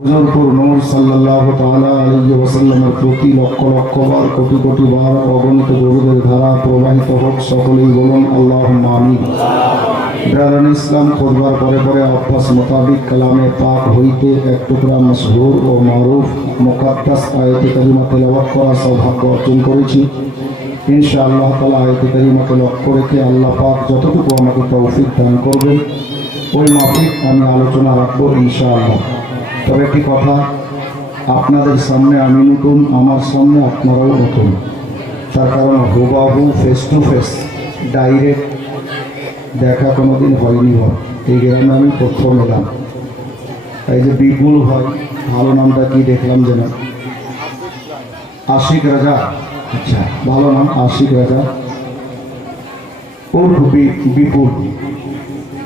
হুজুর নূর সাল্লাল্লাহু তাআলা আলাইহি ওয়াসাল্লামের প্রতি লক্ষ লক্ষ বার কোটি কোটি বার অগণিত দরুদের ধারা প্রবাহিত হোক, সকলেই বলুন আল্লাহুম্মা আমিন। ব্রাদার ইসলাম, খুতবার পরে পরে অভ্যাস মোতাবিক কালামে পাক হইতে এক টুকরা মশহুর ও মারুফ মুকাদ্দাস আয়াতে কারিমা তেলাওয়াত করার সৌভাগ্য অর্জন করেছি। ইনশাআল্লাহ তাআলা আয়াতে কারিমাকে লক্ষ্য রেখে আল্লাহ পাক যতটুকু আমাকে তৌফিক দান করবেন ওই মাফিক আমি আলোচনা রাখবো ইনশাআল্লাহ। তবে একটি কথা, আপনাদের সামনে আমি নতুন, আমার সামনে আপনারাও নতুন। তার কারণ হুবাহু ফেস টু ফেস ডাইরেক্ট দেখা কোনোদিন হয়নি। এই গ্রামে আমি প্রথম এলাম। এই যে বিপুল ভাই, ভালো নামটা কি দেখলাম যেন, আশিক রাজা। আচ্ছা, ভালো নাম আশিক রাজা ওর বিপুল।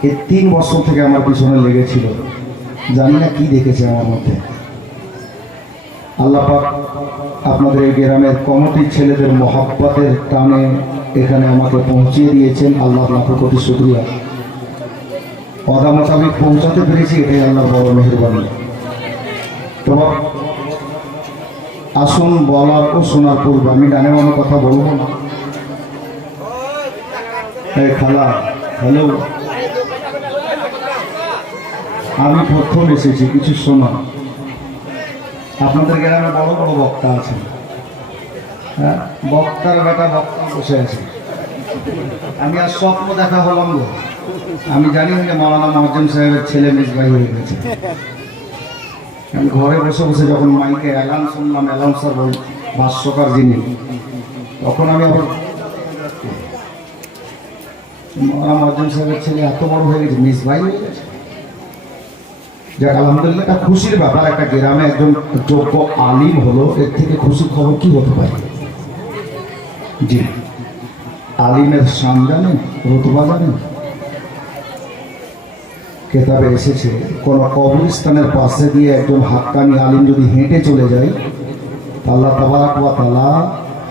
এই 3 বছর থেকে আমার পিছনে লেগেছিল, জানি না কি দেখেছে আমার মধ্যে। আল্লাহ পাক আপনাদের এই গ্রামের কমিটির ছেলেদের মহব্বতের টানে এখানে আমাকে পৌঁছিয়ে দিয়েছেন। আল্লাহ লাখ কোটি শুকরিয়া। ওয়াদা মোতাবেক পৌঁছাতে পেরেছি, এটাই আল্লাহর বড় মেহেরবানি। তবে আসুন, বলার ও শোনার পূর্বে আমি ডানে বামে কথা বলবো না। এই খালা, হ্যালো, আমি প্রথম এসেছি, কিছু শোনা। আপনাদের গ্রামে বড় বড় বক্তা আছেন, হ্যাঁ, বক্তার বেটা বক্তা বসে আছে। আমি আর স্বপ্ন দেখা হলাম গো, আমি জানি যে মাওলানা মুআজ্জম সাহেবের ছেলে মিসবাহী হয়ে গেছে। আমি ঘরে বসে বসে যখন মাইকে এলান শুনলাম, অ্যানাউন্সার ভাষ্যকার যিনি, তখন আমি আবার মাওলানা মুআজ্জম সাহেবের ছেলে এত বড় হয়ে গেছে, মিসবাহী হয়ে গেছে। যাক, আলহামদুলিল্লাহ, একটা খুশির ব্যাপার। একটা গ্রামে একজন যোগ্য আলিম হলো, এর থেকে খুশির খবর কি হতে পারে? জি, আলিমের শান জানেন, রুতবা জানেন? কেতাবে এসেছে, কোন কবরস্থানের পাশে দিয়ে একজন হাক্কানি আলিম যদি হেঁটে চলে যায়, আল্লাহ তাবারাক ওয়া তাআলা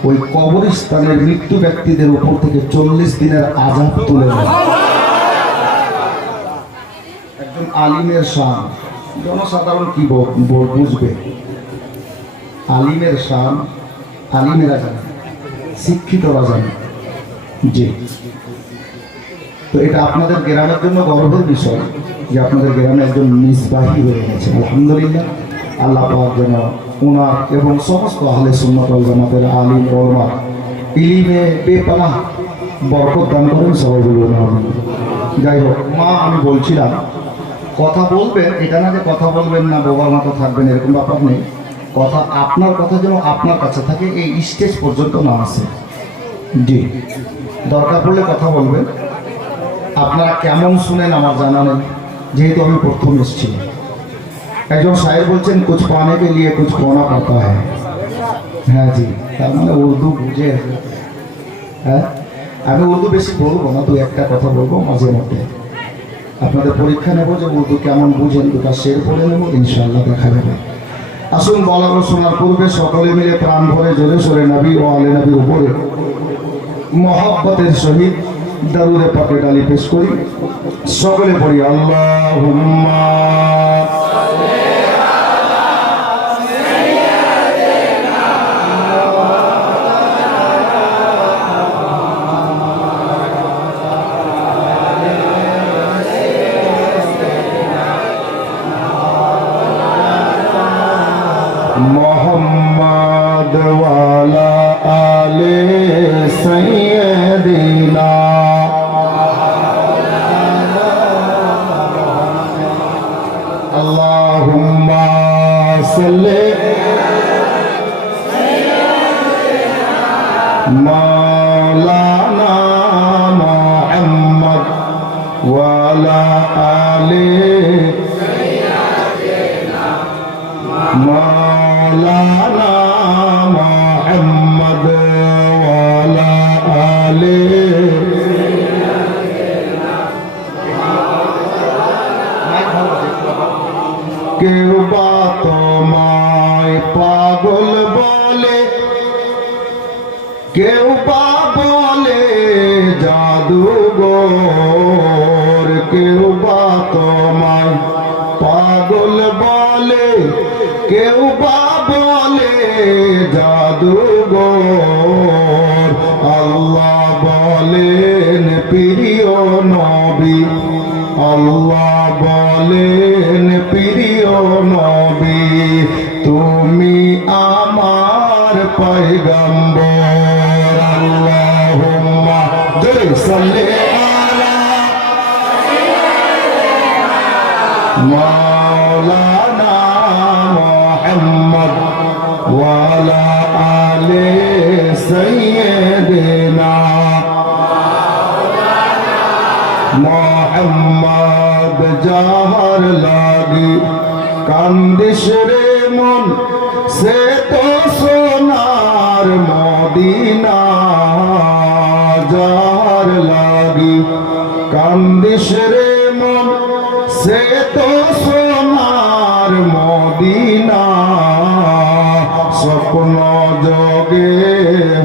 ওই কবরস্থানের মৃত্যু ব্যক্তিদের উপর থেকে 40 দিনের আযাব তুলে নেয়। একজন আলিমের শান জনসাধারণ কি বুঝবে? আলিমের শান আলিমেরা জানে, শিক্ষিতরা জানে। জি, তো এটা আপনাদের গ্রামের জন্য গর্বের বিষয় যে আপনাদের গ্রামে একজন মিসবাহী হয়ে গেছে। আলহামদুলিল্লাহ, আল্লাহ পাক যেন ওনার এবং সমস্ত আহলে সুন্নাত ওয়াল জামাতের আলিম ওলামা ইলমে বেপানাহ বরকত দান করেন, সবাই বলুন আমিন। যাই হোক, মা, আমি বলছিলাম কথা বলবেন, এটা না যে কথা বলবেন না, বোবার মতো থাকবেন, এরকম ব্যাপার নেই। কথা, আপনার কথা যেন আপনার কাছে থাকে, এই স্টেজ পর্যন্ত না আসে। জি, দরকার পড়লে কথা বলবেন। আপনারা কেমন শুনেন আমার জানা নেই, যেহেতু আমি প্রথম এসেছি। একজন শায়ের বলছেন, কুছ পানে কে লিয়ে কুছ খোনা পড়তা হ্যায়। হ্যাঁ জি, তার মানে উর্দু বুঝে। হ্যাঁ, আমি উর্দু বেশি বলবো না, 2-1টা কথা বলবো মাঝে মধ্যে। আপনাদের পরীক্ষা নেব যে উর্দু কেমন বুঝেন, 2টা শের পড়ে নেব, ইনশাআল্লাহ দেখা যাবে। আসুন, বলার ও শোনার পূর্বে সকলে মিলে প্রাণ ভরে জোরে সোরে নবী ও আলে নবীর উপরে মহব্বতের সহিত দারুদে পাকে ডালি পেশ করি। সকলে পড়ি আল্লাহুম্মা মোহাম্মদ ওয়ালা আলে সাইয়্যিদিনা আল্লাহুম্মা সাল্লি মাওলানা মুহাম্মদ ওয়ালা আলে সাইয়্যিদিনা মাওলানা মুহাম্মদ ওয়ালা আলে। কেউ বা তোমায় পাগল বলে, কেউ বা বলে জাদুঘর, কেউ বা তোমায় পাগল বলে কেউ বা বলে জাদুঘর, আল্লাহ বলেন প্রিয় নবী, আল্লাহ বলেন প্রিয় নবী, তুমি আমার পয়গম্বর। আল্লাহুম্মা সাল্লি আলা মাওলানা মুহাম্মদ ওয়া আলা আলি সাইয়্যিদিনা মুহাম্মদ। জাহার লাগি কান্দিস রে মন, সে তো সোনার মদিনা। জাহার লাগি কান্দিস রে মন, সে তো সোনার মদিনা। স্বপ্ন যোগে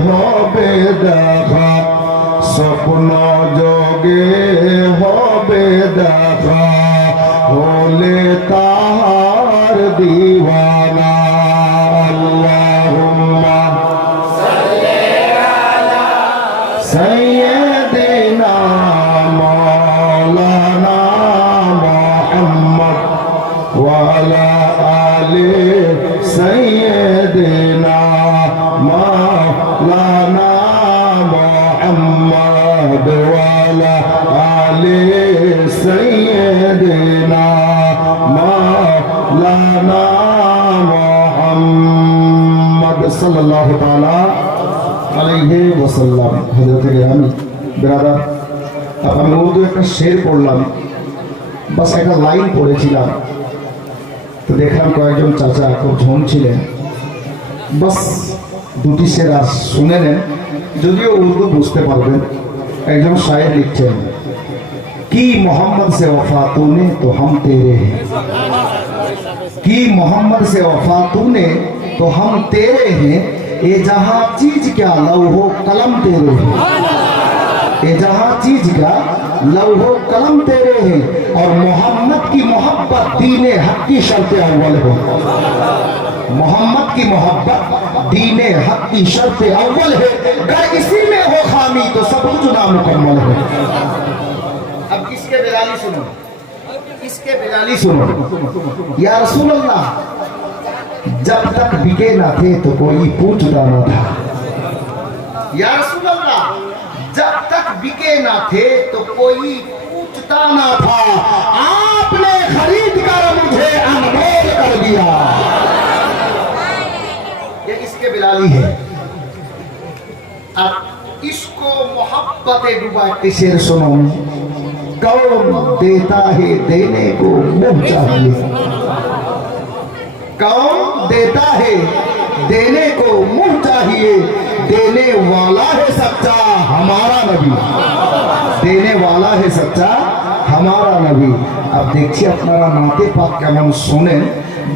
হবে দেখা, স্বপ্ন যোগে হবে দেখা, হলে তাহার দিওয়ানা। আল্লাহুম্মা সাল্লি আলা সাইয়্যিদিনা মাওলানা মুহাম্মদ ওয়া আলা আলি সাইয়্যিদিনা মাওলানা মুহাম্মদ ওয়া আলা আলি সাইয়্যিদিনা মাওলানা মুহাম্মদ সাল্লাল্লাহু তাআলা আলাইহি ওয়াসাল্লাম। হযরত গ্রামী ব্রাদার, আমি উর্দু একটা শের পড়লাম, বাস একটা লাইন পড়েছিলাম, তো দেখলাম কয়েকজন চাচা খুব ঝুমছিলেন, বাস দুটি শের আর শুনে নেন, যদিও উর্দু বুঝতে পারবেন। একজন শায়ের লিখছেন, কি मोहम्मद से वफा तूने तो हम तेरे हैं, की मोहम्मद से वफा तूने तो हम तेरे हैं, ये जहां चीज क्या लौहो कलम तेरे हैं, ये जहां चीज का लौहो कलम तेरे हैं, और मोहम्मद की मोहब्बत दीने हक की शर्त अव्वल हो। मोहम्मद की मोहब्बत दीने हक की शर्त अव्वल है, अगर इसी में हो खामी तो सब कुछ नामुकम्मल है। अब इसके बेलाली सुनो, इसके बेलाली सुनो। या रसूल अल्लाह, जब तक बिके ना थे तो कोई पूछता ना था। या रसूल अल्लाह, जब तक बिके ना थे तो कोई पूछता ना था, आपने खरीद कर मुझे अनमोल कर दिया। ये इसके बिलाली है। अब इसको मोहब्बत डूबा के शेर सुनो। कौन देता है देने को मुंह चाहिए, कौन देता है देने को मुंह चाहिए, देने वाला है सच्चा हमारा नबी, देने वाला है सच्चा हमारा नबी। अब देखिए अपनारा नाते पाक केमन शोनेन,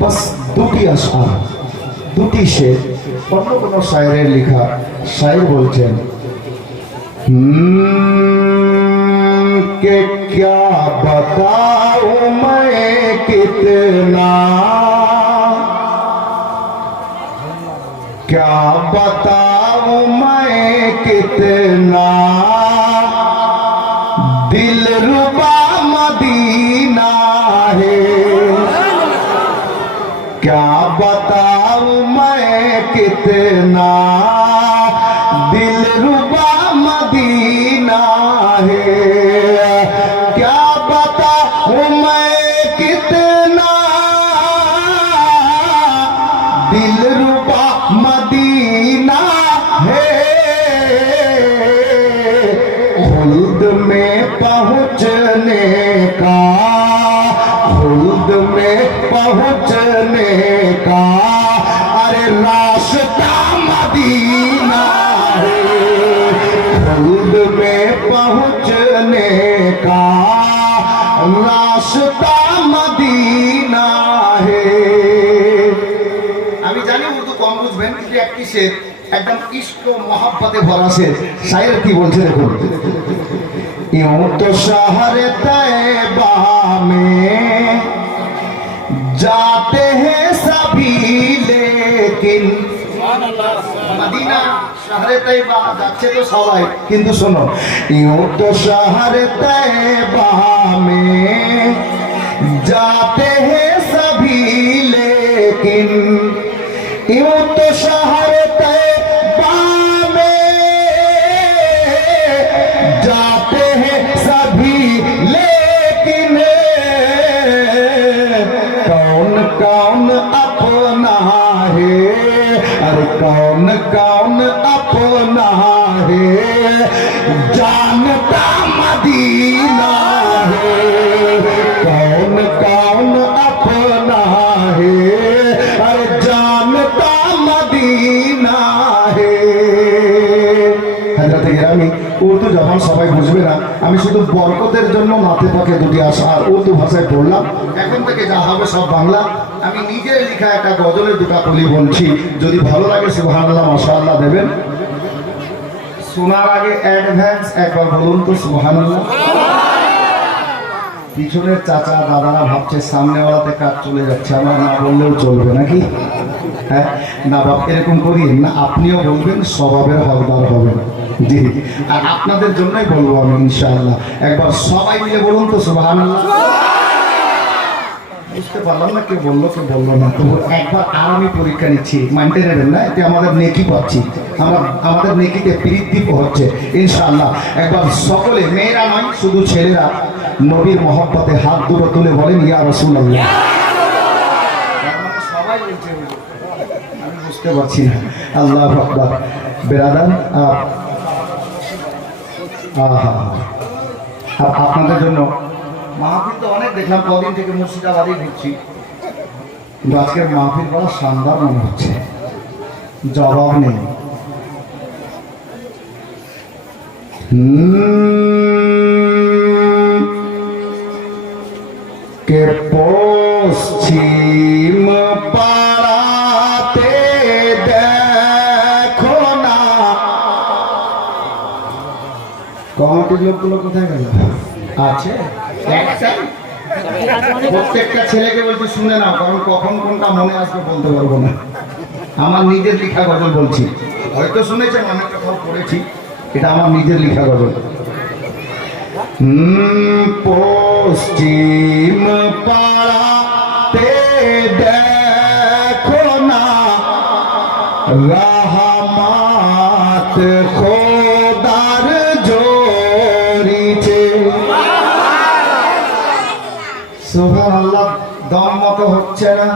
बस दुटी आशार दुटी शेर, অন্য কোনো শায়েরের লিখা। শায়ের বলছেন, कि क्या बताऊं मैं कितना, क्या बताऊं मैं कितना, दिलरुबा मदीना है, क्या बताऊं मैं कितना, दिलरुबा मदीना है, क्या बताऊं मैं कितना, दिलरुबा मदीना है, खुल्द में पहुँचने का, खुल्द में पहुँचने का, अरे रास्ता मदीना है, खुल्द में पहुँचने का रास्ता मदीना है। আমি জানি উর্দু কম বুঝবেন, কিন্তু একটি শের একদম ইশক ও মোহাব্বতে ভরা শের। শায়ের কি বলছে দেখুন, यूं तो शहर तैबा में जाते हैं सभी লেকিন মদিনা শহরে তৈবা যাচ্ছে তো সবাই, কিন্তু শোনো, ইউं तो शहर तैयबा में जाते हैं सभी लेकिन यूं तो शहर तैयबा में जाते हैं सभी लेकिन कौन कौन अपना है, अरे कौन कौन अपना है, जानता मदीना है, कौन कौन अपना है, अरे जानता मदीना है। হযরত গ্রামী উর্দু যখন সবাই বুঝবে না, আমি শুধু বরকতের জন্য মাথে পাকে দুটি আশা আর উর্দু ভাষায় পড়লাম। এখন থেকে যা হবে সব বাংলা। আমি নিজের লেখা একটা গজলের দুটা কলি বলছি, যদি ভালো লাগে সুবহানাল্লাহ মাশাআল্লাহ দেবেন। শোনার আগে অ্যাডভান্স একবার বলুন তো সুবহানাল্লাহ। পিছনের চাচা দাদারা ভাবছে সামনেওয়ালাতে কাজ চলে যাচ্ছে, আমার না বললেও চলবে নাকি? হ্যাঁ না বাপ, এরকম করি না, আপনিও বলবেন, স্বভাবের হকদার হবেন। জি, আর আপনাদের জন্যই বলবো আমি ইনশাআল্লাহ। একবার সবাই মিলে বলুন তো সুবহানাল্লাহ। বুঝতে পারলাম না কে বললো কে বললো না, তবু একবার আর আমি পরীক্ষা নিচ্ছি, মানতে নেবেন না, এতে আমাদের নেকি পাচ্ছি, আমাদের নেকিতে বৃদ্ধি হচ্ছে ইনশাআল্লাহ। একবার সকলে, মেয়েরা নয় শুধু ছেলেরা, নবীর মহব্বতে হাত দুটো তুলে বলেন ইয়া রাসূলুল্লাহ। সবাই বলছে, আমি বুঝতে পারছি না। আল্লাহু আকবার। বেরাদান, আপনাদের জন্য মাহফিল তো অনেক দেখলাম, কদিন থেকে মুর্শিদাবাদে ঘুরছি, কিন্তু আজকের মাহফিল বড় শানদার মনে হচ্ছে, জবাব নেই। কে পশ্চিম পাড়াতে দেখো না, কমিটির লোকগুলো কোথায় গেল? আছে প্রত্যেকটা ছেলেকে বলছি শুনে নাও, কারণ কখন কোনটা মনে আসবে বলতে পারবো না। আমার নিজের লেখা গজল বলছি, হয়তো শুনেছেন, অনেক কথাও পড়েছি, এটা আমার নিজের লেখা গজল। পশ্চিম পাড়াতে দেখো না, রহমত খোদার জোরিছে। সুবহানাল্লাহ। দম মতো হচ্ছে না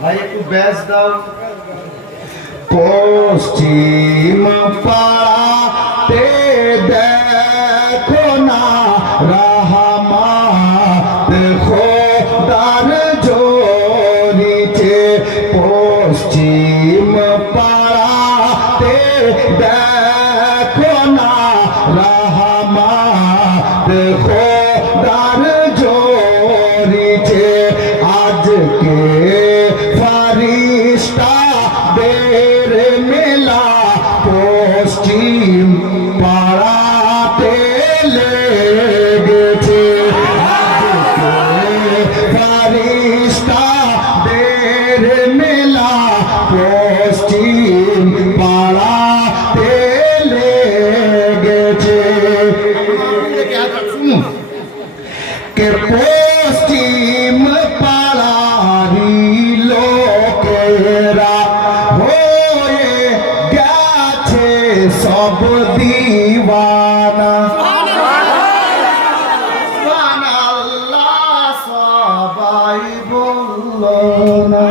ভাই, একটু ব্যাস দাও। পশ্চিম পাড়াতে দেখো না, রহমত খোদার জোরিছে। পশ্চিম পাড়াতে দেখো না, রহমত খোদার জোরিছে। আজকে ফারিস্তা দের মেলা পশ্চিম পাড়াতে লেগেছে। আজকে ফারিস্তা দের মেলা পশ্চিম পাড়াতে লেগেছে। কে পশ্চিম পাড়ারি লোকেরা হয়ে গেছে সব দিওয়ানা। সুবহানাল্লাহ, সবাই বলল না,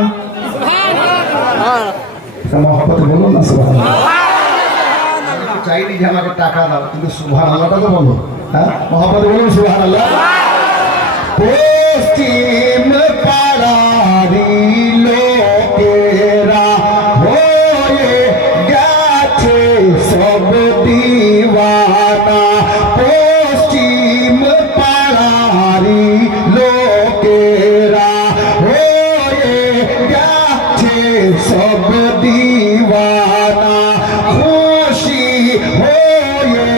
মহব্বতে বলুন না সুবহানাল্লাহ। চাইনি যে আমাকে টাকা দাও, কিন্তু সুবহানাল্লাহটা তো বলো। হ্যাঁ, মহব্বতে বলুন সুবহানাল্লাহ। পশ্চিম পাড়ারি লোকেরা হয়ে গেছে সব দিওয়ানা। পশ্চিম পাড়ারি লোকেরা হয়ে গেছে সব দিওয়ানা। খুশি হয়ে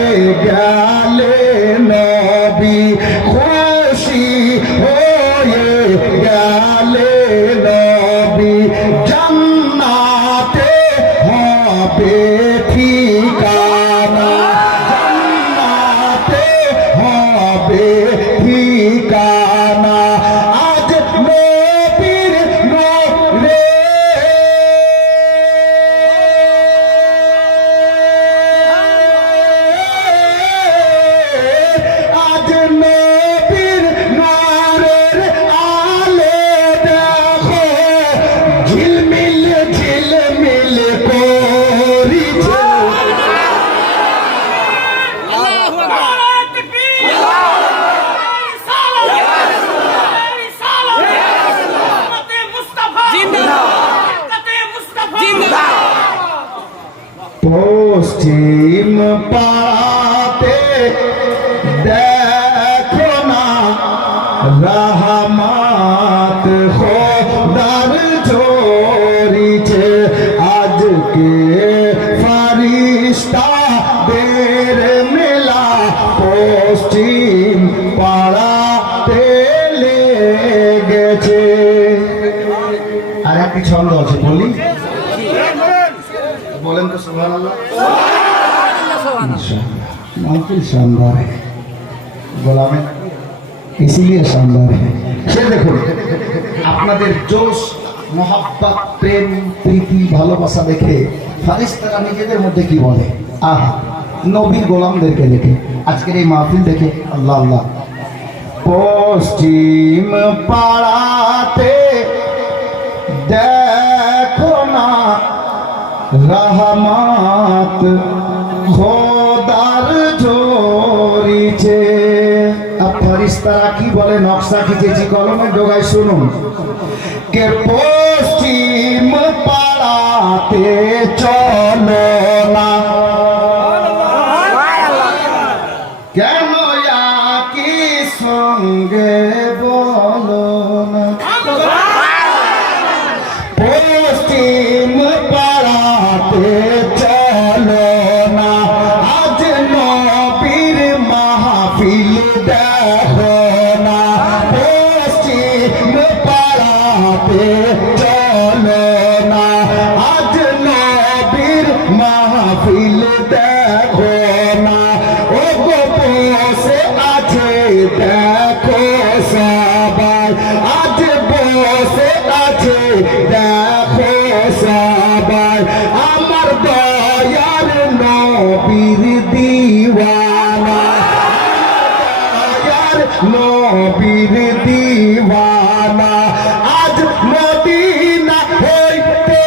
গেলে নবী, খুশি হয়ে গেলে নবী, জান্নাত হবে ঠিকানা, জান্নাতে হবে ঠিকানা। আজ নবীর নূরে আজ নবীর নূরের আলো দেখো ঝিলমিল ঝিলমিল করিছে। পশ্চিম পাড়াতে দেখো না রহমত খোদার ঝরিছে। আজকে ফারিস্তাদের মেলা পশ্চিম পাড়াতে লেগেছে। আর একটি ছন্দ আছে, বলি बोलें तो सुभान अल्लाह। महफिल शानदार है, गोलामे इसीलिए शानदार है। সে দেখুন আপনাদের জোশ মোহাব্বত প্রেম প্রীতি ভালোবাসা দেখে ফারিস্তারা নিজেদের মধ্যে কি বলে, আহা নবীর গোলামদেরকে দেখে আজকের এই মাহফিল দেখে আল্লাহ আল্লাহ। পশ্চিম পাড়াতে দেখো না রহমত খোদার ঝরিছে। अब फरिश्तारा की बोले नक्शा खींचेছি কলমে ডোগায় শুনুন। কে পশ্চিম পাড়াতে চলো না, কেন কি সঙ্গে বলো না। পশ্চিম পাড়াতে চলো না, আজ নবীর মাহফিল দেখো না। পশ্চিম পাড়াতে চলো না, আজ নবীর মাহফিল দেখো না। ও গো বসে আছে দেখো সবাই, আজ বসে আছে দেখো সবাই। আমার দয়ার নবীর দিওয়ানা, দয়ার নবীর দিওয়ানা। আজ মদিনা হইতে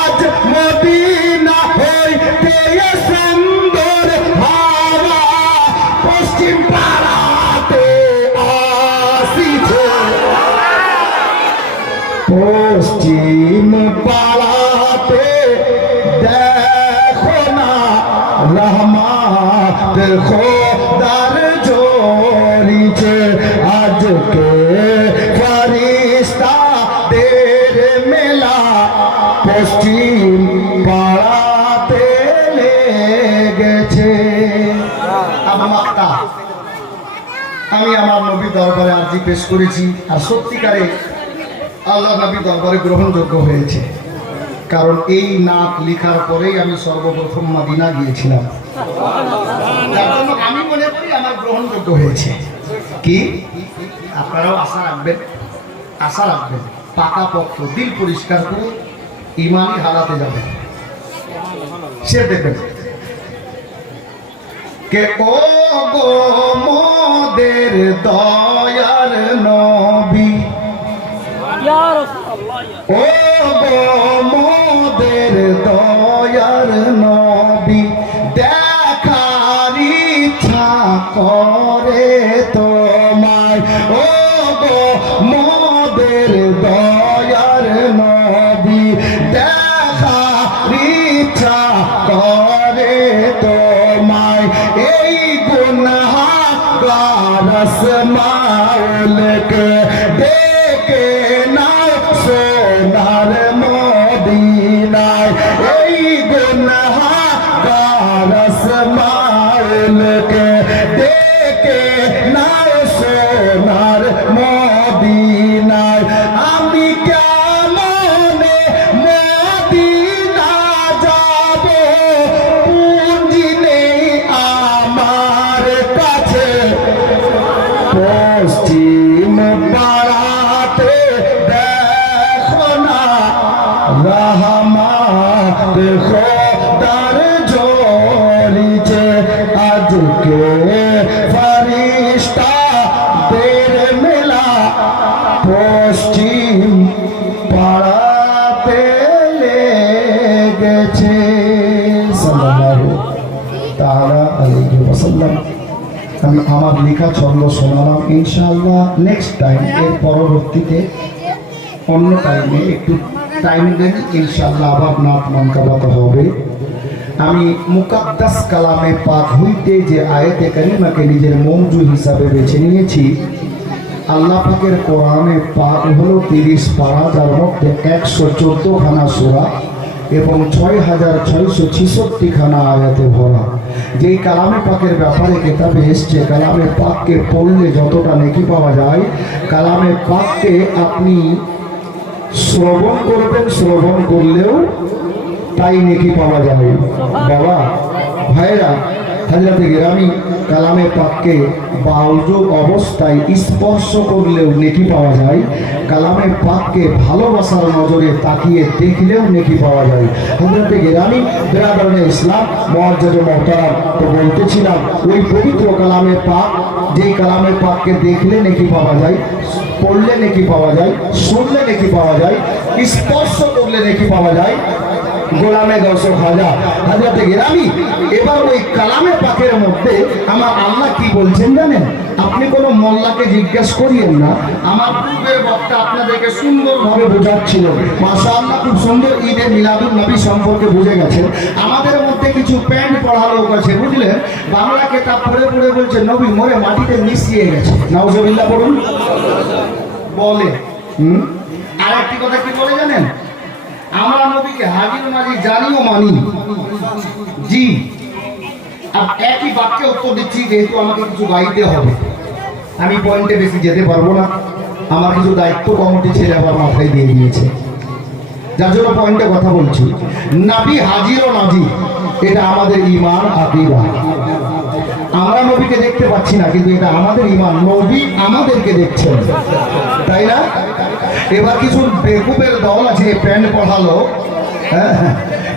আজ মদিনা হইতে সুন্দর হাওয়া পশ্চিম পাড়াতে আসিছে। পশ্চিম পাড়াতে দেখো না রহমত খোদার ঝরিছে। আজকে ফারিস্তাদের মেলা পশ্চিম পাড়াতে লেগেছে। আমি আমার নবী দরবারে আরজি পেশ করেছি, আর সত্যিকারে আল্লাহ নবী দরবারে গ্রহণযোগ্য হয়েছে। কারণ এই নাত লেখার পরেই আমি সর্বপ্রথম মদিনা গিয়েছিলাম, যার জন্য আমি মনে করি আমার গ্রহণযোগ্য হয়েছে। কি আপনারাও আশা রাখবেন, আশা রাখবেন পাকাপোক্ত দিল পরিষ্কার করে ইমানি হালাতে যাবেন। সে দেখবেন কে ও গো মোদের দয়ার নবী, ও গো মোদের দয়ার নবী, দেখার ইচ্ছা করে তোমায়। ও গো মোদের দয়ার নবী, দেখার ইচ্ছা করে তোমায়। এই গুনাহগার আসমাউলকে ডেকে নাও সোনার মদিনায়। এই গুনাহগার আসমাউলকে ডেকে নাও সোনার খোদার ঝরিছে আজকে ফারিস্তাদের মেলা পশ্চিম পাড়াতে লেগেছে সাল্লাল্লাহু তাআলা আলাইহি ওয়াসাল্লাম। আমি আমার লেখা ছন্দ শোনালাম, ইনশাআল্লাহ নেক্সট টাইম এর পরবর্তীতে অন্য টাইমে একটু টাইম দেন, ইনশাআল্লাহ আবার নাত মানকাবাত হবে। আমি মুকাদ্দাস কালামে পাক হইতে যে আয়াতে কারিমাকে নিজের মওজু হিসাবে বেছে নিয়েছি, আল্লাহ পাকের কোরআনে পাক হলো 30 পারা, যার মধ্যে 114 খানা সূরা এবং 6666 খানা আয়াতে ভরা। যেই কালামে পাকের ব্যাপারে কিতাবে এসছে, কালামে পাককে পড়লে যতটা নেকি পাওয়া যায়, কালামে পাককে আপনি শ্রবণ করবেন, শ্রবণ করলেও তাই নেকি পাওয়া যাবে। বাবা ভাইরা, হযরতে গিরামি কালামে পাককে বাউজু অবস্থায় স্পর্শ করলেও নেকি পাওয়া যায়, কালামে পাককে ভালোবাসার নজরে তাকিয়ে দেখলেও নেকি পাওয়া যায়। হযরতে গিরামি বিরাদরানে ইসলাম মুআজ্জাজ মুহতারাম, তো বলতেছিলাম ওই পবিত্র কালামে পাক, যেই কালামে পাককে দেখলে নেকি পাওয়া যায়, পড়লে নেকি পাওয়া যায়, শুনলে নেকি পাওয়া যায়, স্পর্শ করলে নেকি পাওয়া যায়, গোলামে গৌসে খাজা হযরতে গিরামি। এবার ওই কালামে পাকের মধ্যে আমার আল্লাহ কি বলছেন জানেন? আপনি কোনো মোল্লাকে জিজ্ঞেস করিয়েন না, আমার পূর্বের বক্তা আপনাদেরকে সুন্দরভাবে বোঝাচ্ছিল। মাশাআল্লাহ, খুব সুন্দর ঈদে মিলাদুন নবী সম্পর্কে বুঝে গেছেন। আমাদের মধ্যে কিছু প্যান্ট পড়া লোক আছে, বুঝলেন, বাংলা কেতাব পড়ে পড়ে বলছে নবী মরে মাটিতে মিশিয়ে গেছে, নাউজুবিল্লাহ বলুন বলে। আরেকটি কথা কি বলে জানেন? আমরা নবীকে হাজির নাজির জানি ও মানি, জি। আর একই বাক্যে উত্তর দিচ্ছি, যেহেতু আমাকে কিছু গাইতে হবে, আমি পয়েন্টে বেশি যেতে পারবো না, আমার কিছু দায়িত্ব কমিটি ছেলে আবার মাথায় দিয়ে দিয়েছে, যার জন্য পয়েন্টে কথা বলছি। নবী হাজির ও নাজির, এটা আমাদের ঈমান আকীদা। আমরা নবীকে দেখতে পাচ্ছি না, কিন্তু এটা আমাদের ঈমান, নবী আমাদেরকে দেখছেন, তাই না? এবার কিছু বেকুবের দল আছে, প্যান্ট পড়ালো,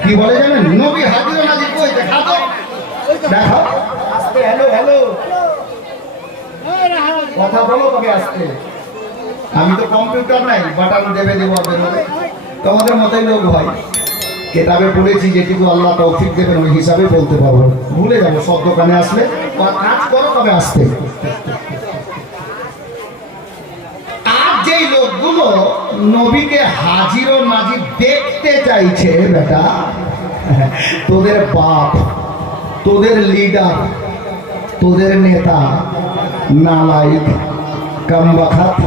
কি বলে জানেন? নবী হাজির নাজির কই দেখা তো, দেখো আস্তে, হ্যালো হ্যালো কথা বলো, তবে আস্তে। আমি তো কম্পিউটার নাই, বাটন দেবে দেবো বেরোবে, তোমাদের মতোই লোক হয়। কেতাবে পড়েছি, যেটুকু আল্লাহ তৌফিক দেবেন ওই হিসাবে বলতে পারবো, ভুলে যাবো সব। দোকানে আসলে কাজ করো, তবে আসতে। আর যেই লোকগুলো নবীকে হাজির ও নাজির দেখতে চাইছে, বেটা তোদের বাপ, তোদের লিডার, তোদের নেতা নালায়েক, কামবাখাত,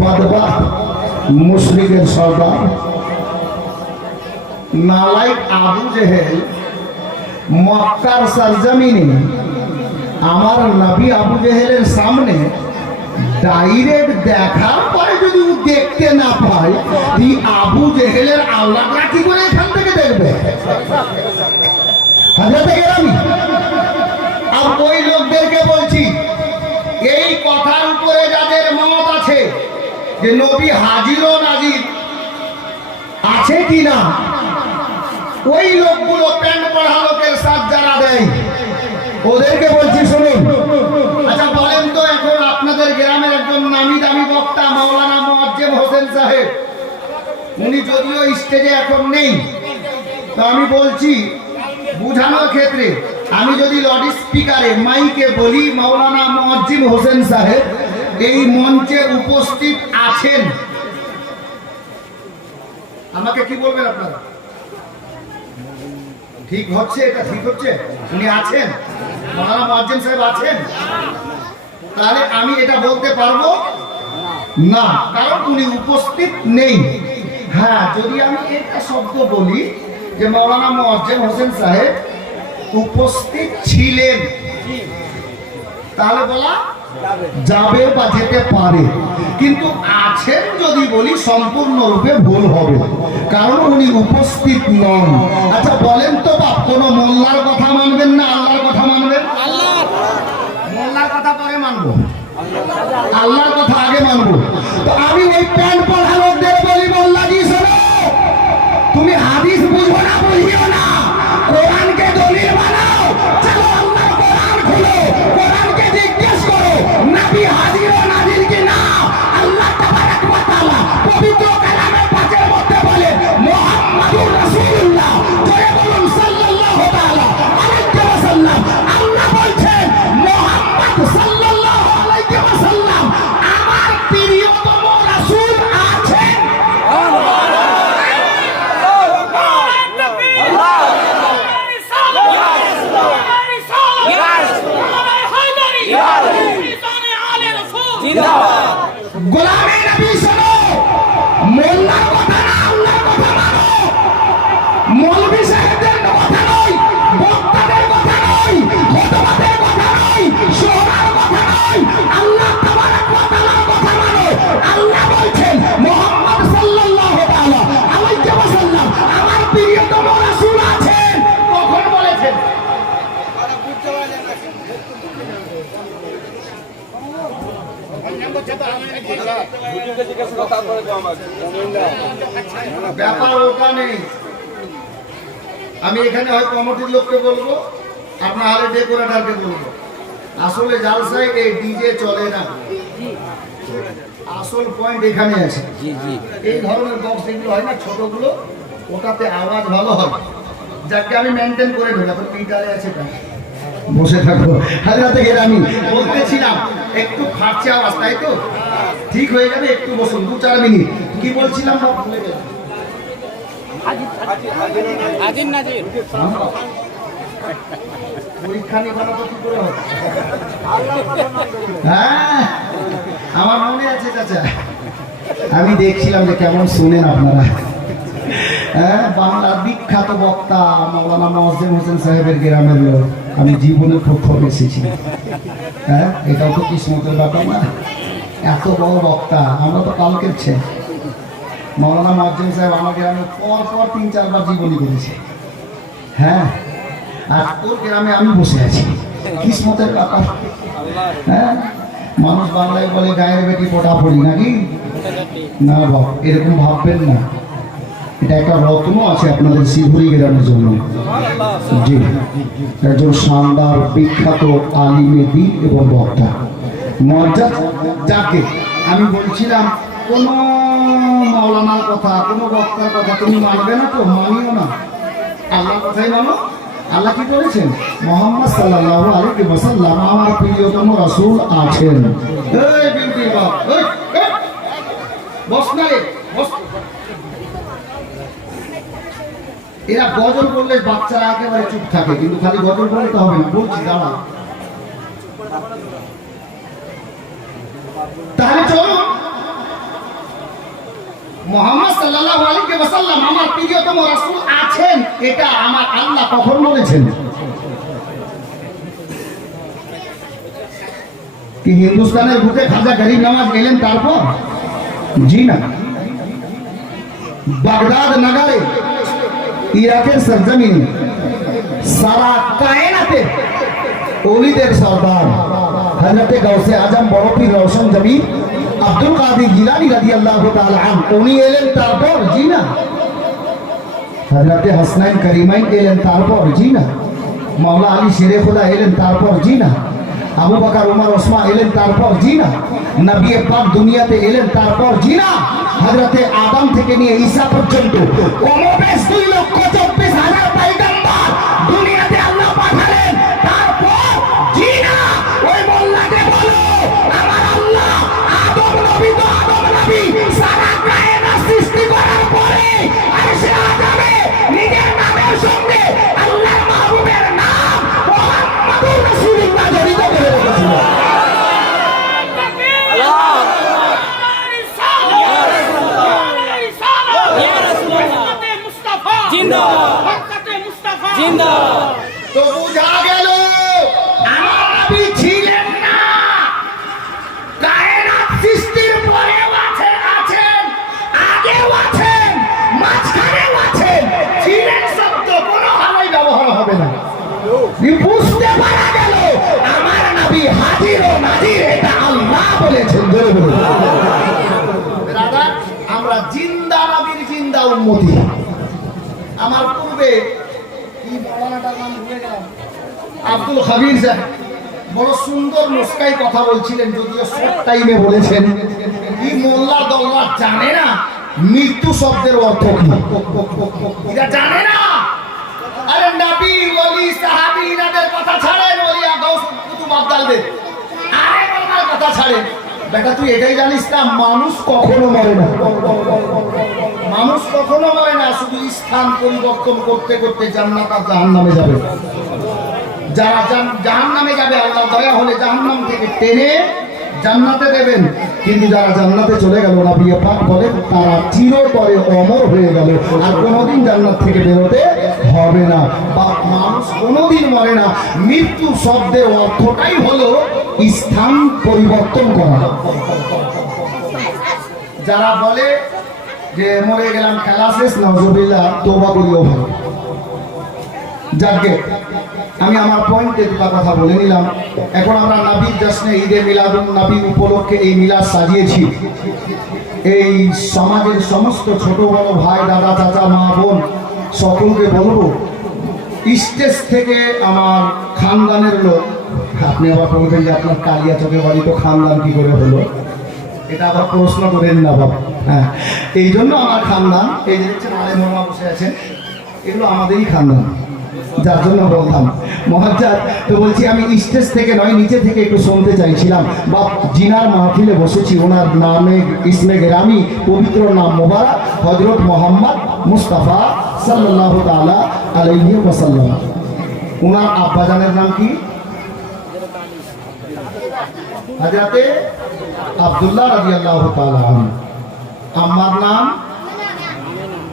বদবাখ, মুশরিকের সর্দার নালায়েক আবু জেহেল মক্কার সরজমিনে আমার নবী আবু জেহেলের সামনে ডাইরেক্ট দেখার পরে যদি ও দেখতে না পায়, এই আবু জেহেলের আওলাদরা কি করে এখান থেকে দেখবে? হযরতে গিরামি, আর ওই লোকদেরকে বলছি, এই কথার উপরে যাদের মত আছে যে নবী হাজির ও নাজির আছে কিনা, ওই লোকগুলো প্যান্ট পড়া লোকের সাথ যারা দেয়, ওদেরকে বলছি শুনুন। আচ্ছা বলেন তো, এখন আপনাদের গ্রামের একজন নামি দামি বক্তা মাওলানা মুআজ্জেম হোসেন সাহেব, উনি যদিও স্টেজে এখন নেই, তো আমি বলছি বুঝানোর ক্ষেত্রে, আমি যদি লাউড স্পিকারে মাইকে বলি মাওলানা মুআজ্জেম হোসেন সাহেব এই মঞ্চে উপস্থিত আছেন, আমাকে কি বলবেন আপনারা? ঠিক হচ্ছে? এটা ঠিক হচ্ছে? উনি আছেন, মাওলানা মুআজ্জেম সাহেব আছেন, তাহলে আমি এটা বলতে পারবো না, কারণ উনি উপস্থিত নেই। হ্যাঁ, যদি আমি একটা শব্দ বলি যে মাওলানা মুআজ্জেম হোসেন সাহেব উপস্থিত ছিলেন, তাহলে বলা যাবে বা যেতে পারে, কিন্তু আছেন যদি বলি সম্পূর্ণরূপে ভুল হবে, কারণ উনি উপস্থিত নন। আচ্ছা বলেন তো বাপ, কোন মোল্লার কথা মানবেন না আল্লাহর কথা মানবেন? মোল্লার কথা পরে মানবো, আল্লাহর কথা আগে মানবো। তো আমি ওই প্যান্ট পরা লোকদের বলি, মোল্লাজি শোনো, তুমি হাদিস বুঝবো না বলি গোলামে নবী শোনো, মোল্লার কথা না, আল্লাহর কথা মানো। মৌলভী সাহেবদের কথা নয়, বক্তাদের কথা নয়, খুতবাদের কথা নয়, শোনার কথা নয়, আল্লাহ তাবারক ওয়া তাআলার কথা মানো। আল্লাহ বলছেন মুহাম্মদ সাল্লাল্লাহু তাআলা আলাইহি ওয়াসাল্লাম আমার প্রিয়তম রাসূল আছেন। কখন বলেছেন? ব্যাপার ওটা নেই। আমি এখানে হয় কমিটির লোককে বলবো, আপনার হালে ডেকোরেটরকে বলবো। আসলে জালসায় এই ডিজে চলে না, আসল পয়েন্ট এখানে আছে। এই ধরনের বক্স যেগুলো হয় না ছোটগুলো, ওটাতে আওয়াজ ভালো হয়, যাকে আমি মেনটেন করে নেব। এখন মিটারে আছে বসে থাকবো। হাজরাতে গেলে আমি বলতেছিলাম একটু ফাটছে আওয়াজ, তাই তো? ঠিক হয়ে যাবে, একটু বসুন 2-4 মিনিট। কি বলছিলাম না ভুলে গেলাম। পরীক্ষা নিবানো তো কি করে হবে? হ্যাঁ, আমার মনে আছে চাচা, আমি দেখছিলাম যে কেমন শুনেন আপনারা। হ্যাঁ, বাংলার বিখ্যাত বক্তা মাওলানা মোয়াজ্জেম হোসেন সাহেবের গ্রামের লোক। আমি জীবনে খুব কম এসেছি। হ্যাঁ, এটাও তো কিসমতের ব্যাপার না? এত বড় বক্তা, আমরা তো কালকের ছেলে। মাওলানা মোয়াজ্জেম সাহেব আমার গ্রামে পর 3-4 বার জীবনী করেছে। হ্যাঁ, আর ওর গ্রামে আমি বসে আছি, কিসমতের ব্যাপার। হ্যাঁ, মানুষ বাংলায় বলে গায়ের বেটি পোটা পড়ি, নাকি? না বাবা, এরকম ভাববেন না। এটা একটা রত্ন আছে আপনাদের শিবুরি গ্রামের জন্য। জি, একজন শানদার বিখ্যাত আলিমে দ্বীন এবং বক্তা মর্যাদা, যাকে আমি বলছিলাম কোন মাওলানার কথা, কোন বক্তার কথা তুমি মানবে না তো? মানিও না, আল্লাহর কথাই মানো। আল্লাহ কি করেছেন? মুহাম্মদ সাল্লাল্লাহু আলাইহি ওয়াসাল্লাম আমার প্রিয়তম রাসূল আছেন। এই বিউটি বাপ, এই বস না রে, বস। এরা গজল করলে বাচ্চারা একেবারে চুপ থাকে, কিন্তু খালি গজল বলতে হবে না। বলছি দাঁড়া, তাহলে চলো। মুহাম্মদ সাল্লাল্লাহু আলাইহি ওয়াসাল্লাম আমার প্রিয়তম রাসূল আছেন, এটা আমার আল্লাহ কখন বলেছেন? কি হিন্দুস্তানের বুকে খাজা গরিব নওয়াজ এলেন তারপর? জি না, বাগদাদ নগরে, ইরাকের সরজমিনে, সারা কায়নাতে ওলিদের সরদার হযরতে গাউসে আজম বড় পীর রওশন জমিন আব্দুল কাদের জিলানী রাদিয়াল্লাহু তাআলা আনহু উনি এলেন তারপর? জি না। হযরতে হাসনাইন করিমাইন এলেন তারপর? জি না। মাওলা আলী শেরে খোদা এলেন তারপর? জি না। আবু বকর ওমর ওসমান এলেন তারপর? জি না। নবী পাক দুনিয়াতে এলেন তারপর? জি না। হযরতে আদম থেকে নিয়ে ঈসা পর্যন্ত কমবেশ 2,24,000 পয়গম্বর দুনিয়াতে আল্লাহ পাঠালেন, তারপর? জি না। ওই মোল্লাকে বলো আমার আল্লাহ আদম নবী তো আদম নবী সারা কায়নাত সৃষ্টি করার পরে আরশে আযমে নিজের নামের সঙ্গে আল্লাহর মাহবুবের নাম মুহাম্মদুর রাসূলুল্লাহ জড়িত করে রেখেছিল। তো বুঝা গেল আমার নবী ছিলেন না, কায়নাত সৃষ্টির পরেও আছেন, আগেও আছেন, মাঝখানেও আছেন। ছিলেন শব্দ কোনো হালেই ব্যবহার হবে না। বুঝতে পারা গেল আমার নবী হাজির ও নাজির, এটা আল্লাহ বলেছেন। বলে বলে ব্রাদার, আমরা জিন্দা নবীর জিন্দা উম্মতি। আমার পূর্বে কি মাওলানাটার নাম ভুলে গেলাম, আব্দুল খাবির সাহেব বড় সুন্দর মুস্কাই কথা বলছিলেন, যদিও শর্ট টাইমে বলেছেন। কি মোল্লা দল্লা জানে না মৃত্যু শব্দের অর্থ কি? এরা জানে না। আরে নবী ওলি সাহাবী এনাদের কথা ছাড়েন, ওলিয়া গাউস কুতুব আব্দালদের আরে বলার কথা ছাড়েন। বেটা তুই এটাই জানিস না মানুষ কখনো মরে না, মানুষ কখনো মরে না, শুধু স্থান পরিবর্তন করতে করতে জান্নাত আর জাহান্নামে যাবে। যারা জাহান্নামে যাবে আল্লাহ দয়া হলে জাহান্নাম থেকে টেনে জান্নাতে দেবেন। কিন্তু যারা জান্নাতে চলে গেল, নবী পাক বলেন তারা চিরতরে অমর হয়ে গেল, আর কোনোদিন জান্নাত থেকে বেরোতে হবে না। বা মানুষ কোনোদিন মরে না। মৃত্যু শব্দের অর্থটাই হলো স্থান পরিবর্তন করা। যারা বলে যে মরে গেলাম, খেলা শেষ, নাউজুবিল্লাহ, তওবা করিও ভাই। যাকে আমি আমার পয়েন্টে দুটো কথা বলে নিলাম। এখন আমরা নবীর জশ্নে ঈদে মিলাদুন নবী উপলক্ষে এই মিলাদ সাজিয়েছি। এই সমাজের সমস্ত ছোট বড় ভাই, দাদা, চাচা, মা, বোন সকলকে বলবো, স্টেজ থেকে আমার খানদানের লোক, আপনি আবার বলবেন যে আপনার কালিয়া চোখে বাড়ি, তো খানদান কি করে হলো, এটা আবার প্রশ্ন করেন না বাবা। হ্যাঁ, এই জন্য আমার খানদান, এই যে দেখছেন আলে মোমা বসে আছেন, এগুলো আমাদেরই খানদান, যার জন্য বললাম মহাজ্জাদ। তো বলছি আমি স্টেজ থেকে নয়, নিচে থেকে একটু শুনতে চাইছিলাম। বা জিনার মাহফিলে বসেছি, ওনার নামে ইসমে গেরামি, পবিত্র নাম মোবারক হযরত মুহাম্মদ মুস্তাফা সাল্লাল্লাহু তাআলা আলাইহি ওয়াসাল্লাম। ওনার আব্বাজানের নাম কি? হযরতে আব্দুল্লাহ রাদিয়াল্লাহু তাআলা আনহু। আম্মার নাম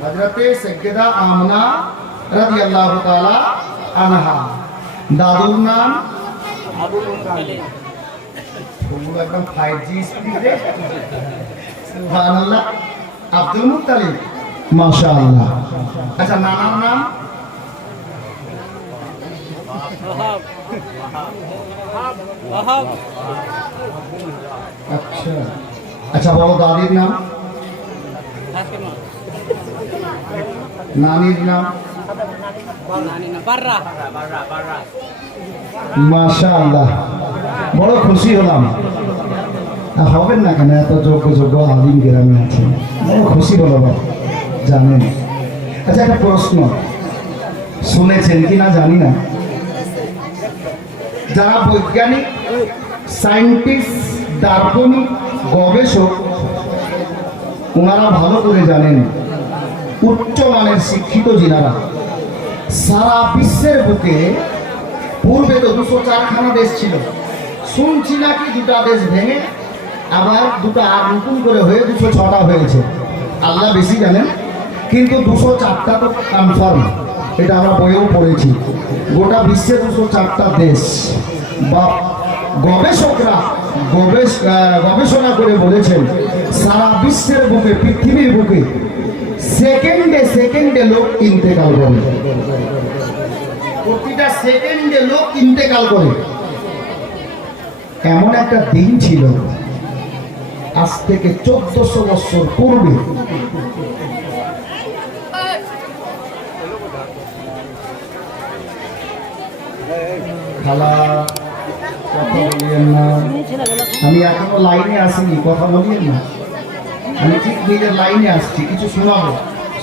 হযরতে সাইয়্যিদা আমিনা রাদিয়াল্লাহু তাআলা আনহা। দাদুর নাম আবুল মুতালিব। তোমরা একদম 5G স্পিডে, সুবহানাল্লাহ, আব্দুল মুতালিব, মাশাআল্লাহ। আচ্ছা, নানার নাম ওয়াহাব। আচ্ছা আচ্ছা, বড় দাদির নাম? নানির নাম? মাশাআল্লাহ, বড় খুশি হলাম। হবেন না কেন, এত যোগ্য যোগ্য আলিম গ্রামে আছেন, বড় খুশি হলাম জানেন। আচ্ছা, একটা প্রশ্ন, শুনেছেন কি না জানি না, যারা বৈজ্ঞানিক, সায়েন্টিস্ট, দার্শনিক, গবেষক, ওনারা ভালো করে জানেন, উচ্চমানের শিক্ষিত যিনারা সারা বিশ্বের বুকে, পূর্বে তো 204খানা দেশ ছিল, শুনছি নাকি দুটা দেশ ভেঙে আবার দুটা আর নতুন করে হয়ে 206টা হয়েছে, আল্লাহ বেশি জানেন। কিন্তু 204টা তো কনফার্ম, এটা আমরা বইয়েও পড়েছি। গোটা বিশ্বে 204টা দেশ। বা গবেষকরা গবেষণা করে বলেছেন সারা বিশ্বের বুকে, পৃথিবীর বুকে সেকেন্ডে সেকেন্ডে লোক ইন্তেকাল করে, প্রতিটা সেকেন্ডে লোক ইন্তেকাল করে। এমন একটা দিন ছিল আজ থেকে 1400 বছর পূর্বে, খালা কথা বলিয়েন না, আমি এখনো লাইনে আসিনি, কথা বলিয়েন না, আমি ঠিক নিজের লাইনে আসছি, কিছু শোনাবো,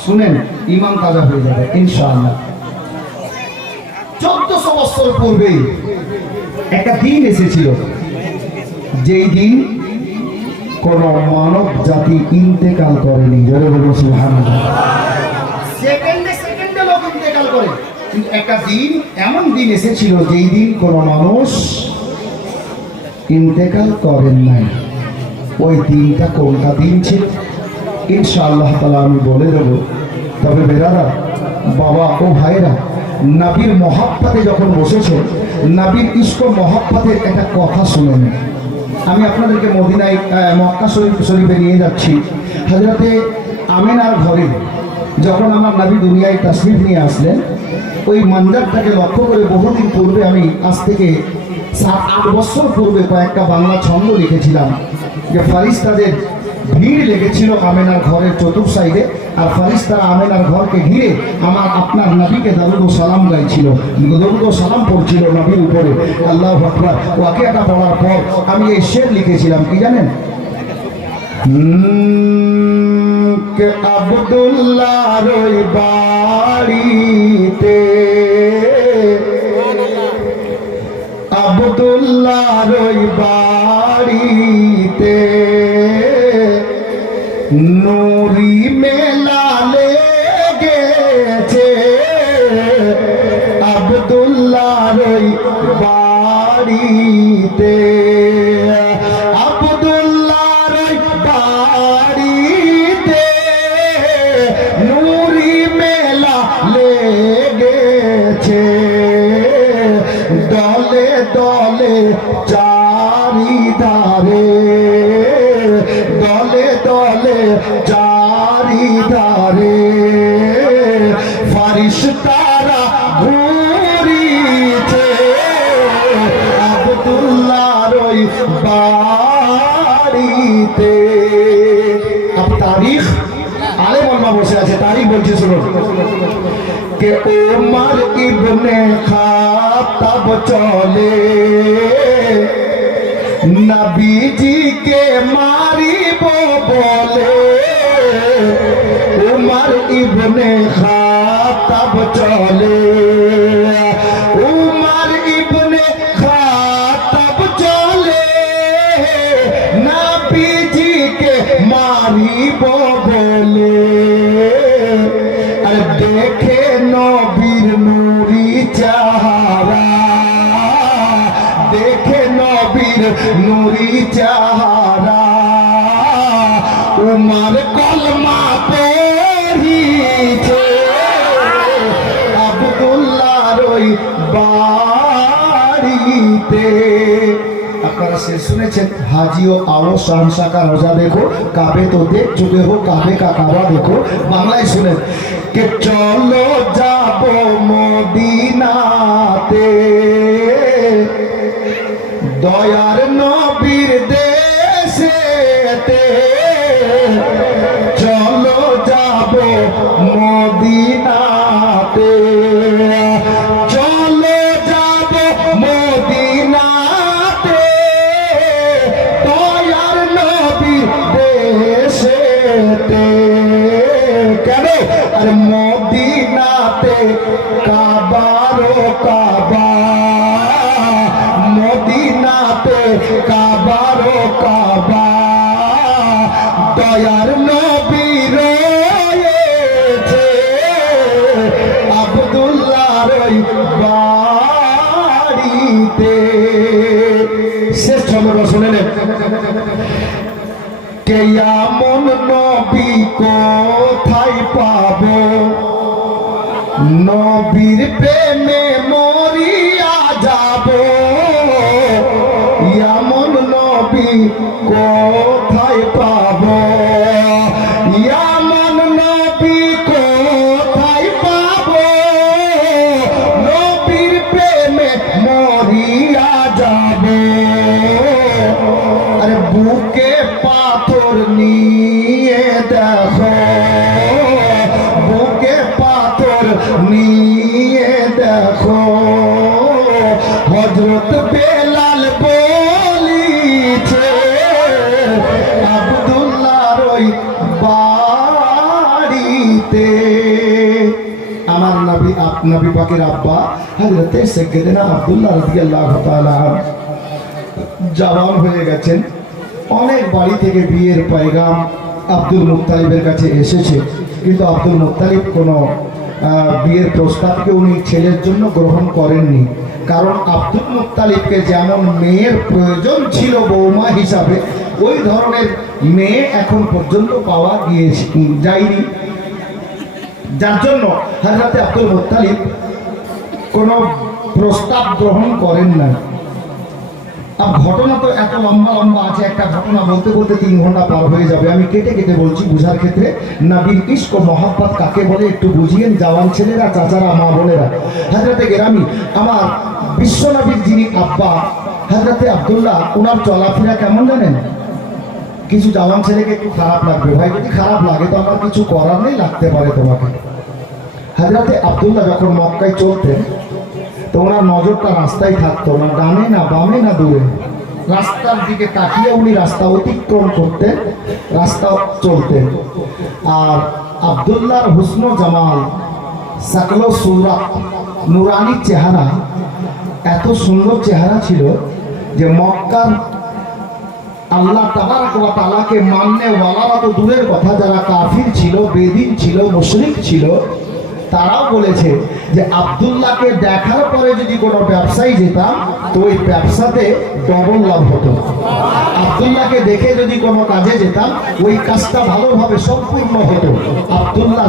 শুনেন, ইমান তাজা হয়ে যাবে ইনশাআল্লাহ। 1400 বছর পূর্বে একটা দিন এসেছিল, যেই দিন কোন মানব জাতি ইন্তেকাল করেনি। জোরে বলুন সুবহানাল্লাহ। সেকেন্ডে সেকেন্ডে লোক ইন্তেকাল করে, কিন্তু একটা দিন, এমন দিন এসেছিল যেই দিন কোন মানুষ ইন্তেকাল করেন নাই। ওই দিনটা কোনটা দিন ছিল ইনশাআল্লাহ তাআলা আমি বলে দেব। তবে বেরারা, বাবা ও ভাইরা, নবীর মহব্বতে যখন বসেছে, নবীর ইশক মহব্বতের একটা কথা শুনেন। আমি আপনাদেরকে মদিনায়, মক্কা শরীফে নিয়ে যাচ্ছি। হযরতে আমিনার ঘরে যখন আমার নবী দুনিয়ায় তাশরীফ নিয়ে আসলেন, ওই মঞ্জারটাকে লক্ষ্য করে বহুদিন পূর্বে, আমি আজ থেকে 7-8 বছর পূর্বে কয়েকটা বাংলা ছন্দ লিখেছিলাম, যে ফারিস্তাদের ভিড় লেগেছিল আমেনার ঘরের চতুর্থ সাইডে, আর ফারিস্তারা আমেনার ঘরকে ঘিরে আপনার নবীকে দরুদ ও সালাম গাইছিল, দরুদ ও সালাম পড়ছিল নবীর উপরে। আল্লাহু আকবার। ওয়াকিয়াটা পড়ার পর আমি এই শের লিখেছিলাম, কি জানেন? আব্দুল্লাহর ওই বাড়িতে, আব্দুল্লাহর ওই বাড়িতে নুরি মেলা লেগেছে, আব্দুল্লাহর ওই বাড়িতে, আব্দুল্লাহর বাড়িতে নুরি মেলা লেগেছে, দলে দলে চারিধারে, দলে দলে চারিধারে ফারিস্তারা ঘুরিছে আব্দুল্লাহর ওই বাড়িতে। अब तारीख आले मौलाना বসে আছে, তারিখ বলছি শুনুন। के उमर इब्ने खात्ताब चले नबी जी के मारिब बोले, उमर इब्ने खात्ताब चले, उमर इब्ने खात्ताब चले नबी जी के मारिब बोले। अरे देखे नबीर नूरी चाहरा, देखे नबीर नूरी चाहरा, उमर कलमा पढ़िছে আব্দুল্লাহর ওই বাড়িতে। আপনারা সে শুনেছেন হাজিও आओ शहंशाह का रोजा देखो, काबे तो देख चुके हो काबे का काबा देखो। বাংলায় শুনেন के चलो जाबो मदीनाते, दयार नबीर देशेते, चलो जाबो मदीनाते, चलो जाबो मदीनाते, दयार नबीर देशेते। কেন? আরে মদিনাতে কাবারো কাবা, মদিনাতে কাবারো কাবা, দয়ার নবী রয়েছে আব্দুল্লাহর ওই বাড়িতে। শেষ ছন্দটা শুনে নেন। কেয়ামন নবী কোথায় পাবো, নবীর প্রেমে মরিয়া যাবো, এমন নবী কোথায় পাবো, এমন নবী কোথায় পাবো, নবীর প্রেমে মরিয়া যাবো। আরে বুকে পাথর নিয়ে দেখো, বুকে পাথর নিয়ে দেখো, হযরত বেলাল বলিছে আব্দুল্লাহর ওই বাড়িতে। আমার নবী নবী পাকের আব্বা হযরত সাইয়েদনা আব্দুল্লাহ রাদিয়াল্লাহু তাআলা জওয়ান হয়ে গেছেন। অনেক বাড়ি থেকে বিয়ের পয়গাম আব্দুল মুত্তালিবের কাছে এসেছে, কিন্তু আব্দুল মুত্তালিব কোনো বিয়ের প্রস্তাবকে উনি ছেলের জন্য গ্রহণ করেননি। কারণ আব্দুল মুত্তালিবকে যেমন মেয়ের প্রয়োজন ছিল বৌমা হিসাবে, ওই ধরনের মেয়ে এখন পর্যন্ত পাওয়া যায়নি। যার জন্য হযরত আব্দুল মুত্তালিব কোনো প্রস্তাব গ্রহণ করেন না। আর ঘটনা তো এত লম্বা লম্বা আছে, একটা ঘটনা বলতে বলতে 3 ঘন্টা পার হয়ে যাবে। আমি কেটে কেটে বলছি বুঝার ক্ষেত্রে। নবীর ইশক ও মহব্বত কাকে বলে একটু বুঝিয়েন জওয়ান ছেলেরা, চাচারা, মা বোনেরা। হযরতে গেরামি আমার বিশ্ব নবীর যিনি আব্বা হযরতে আব্দুল্লাহ, ওনার চলাফেরা কেমন জানেন? কিছু জওয়ান ছেলেকে একটু খারাপ লাগবে, ভাই যদি খারাপ লাগে তো আমার কিছু করার নেই, লাগতে পারে তোমাকে। হযরতে আব্দুল্লাহ যখন মক্কায় চলতেন তো ওনার নজরটা রাস্তায় থাকতো না, ডানে না বামে না দূরে, রাস্তার দিকে তাকিয়ে উনি রাস্তা অতিক্রম করতেন, রাস্তা চলতেন। আর আব্দুল্লাহর হুসন জামাল, সাকল সুরাত, নুরানি চেহারা, এত সুন্দর চেহারা ছিল যে মক্কার আল্লাহ তাবারক ওয়া তাআলাকে মাননে ওয়ালারা তো দূরের কথা, যারা কাফির ছিল, বেদিন ছিল, মুশরিক ছিল, তারাও বলেছে যে আব্দুল্লাহকে দেখার পরে যদি কোনো ব্যবসায়ী যেতাম তো ওই ব্যবসাতে ডবল লাভ হতো। আব্দুল্লাহকে দেখে যদি কোনো কাজে যেতাম ওই কাজটা ভালোভাবে সম্পূর্ণ হতো। আব্দুল্লাহ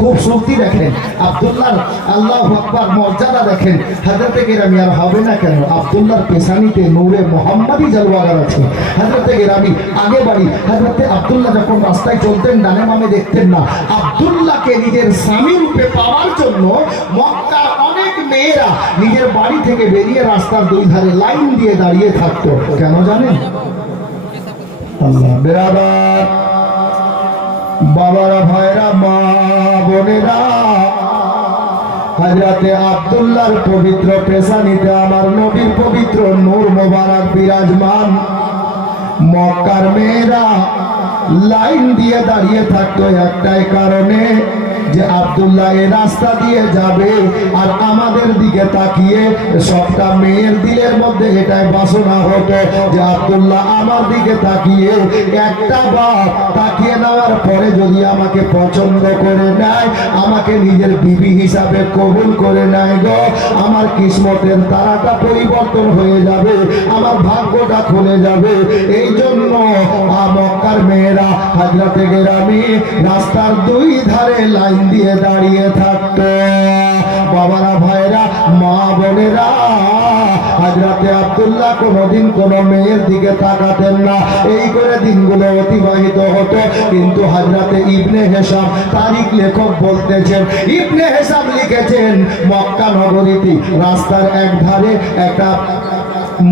খুব শক্তি দেখেন, আব্দুল্লাহর আল্লাহু আকবার মর্যাদা দেখেন। হযরতে গেরামি আর হবে না কেন, আব্দুল্লাহর পেশানিতে নূরে মোহাম্মদী জলওয়াগার আছে। হযরতে গেরামি আগে বাড়ি, হযরতে আব্দুল্লাহ যখন রাস্তায় চলতেন ডানে বামে দেখতেন না। আব্দুল্লাহকে নিজের স্বামী রূপে পাওয়ার জন্য মক্কার অনেক মেয়েরা নিজের বাড়ি থেকে বেরিয়ে রাস্তার দুই ধারে লাইন দিয়ে দাঁড়িয়ে থাকতো। কেন জানেন? আল্লাহ বেরাদার বাবারা, ভাইরা, মা বোনেরা, হযরতে আব্দুল্লাহর পবিত্র পেশানিতে আমার নবীর পবিত্র নূর মোবারক বিরাজমান। মক্কার মেয়েরা লাইন দিয়ে দাঁড়িয়ে থাকতো একটাই কারণে, যে আব্দুল্লাহ এই রাস্তা দিয়ে যাবে। আর আমাদের দিকে তাকিয়ে সবটা মেয়ের দিলের মধ্যে এটাই বাসনা হতো যে আব্দুল্লাহ আমার দিকে তাকিয়ে একটা বার তাকিয়ে নেওয়ার পরে যদি আমাকে পছন্দ করে নেয়, আমাকে নিজের বিবি হিসাবে কবুল করে নেয় গো, আমার কিসমতের তারাটা পরিবর্তন হয়ে যাবে, আমার ভাগ্যটা খুলে যাবে। এই জন্য মক্কার মেয়েরা হযরতে গেরামি রাস্তার দুই ধারে লাইন দিয়ে দাঁড়িয়ে থাকতো। বাবারা, ভাইরা, মা বোনেরা, হযরতে আব্দুল্লাহ কোনদিন কোন মেয়ের দিকে তাকাতেন না। এই করে দিনগুলো অতিবাহিত হতো। কিন্তু হযরতে ইবনে হিশাম তারিখ লেখক বলতেছেন, ইবনে হিশাম লিখেছেন মক্কা নগরীতে রাস্তার এক ধারে একটা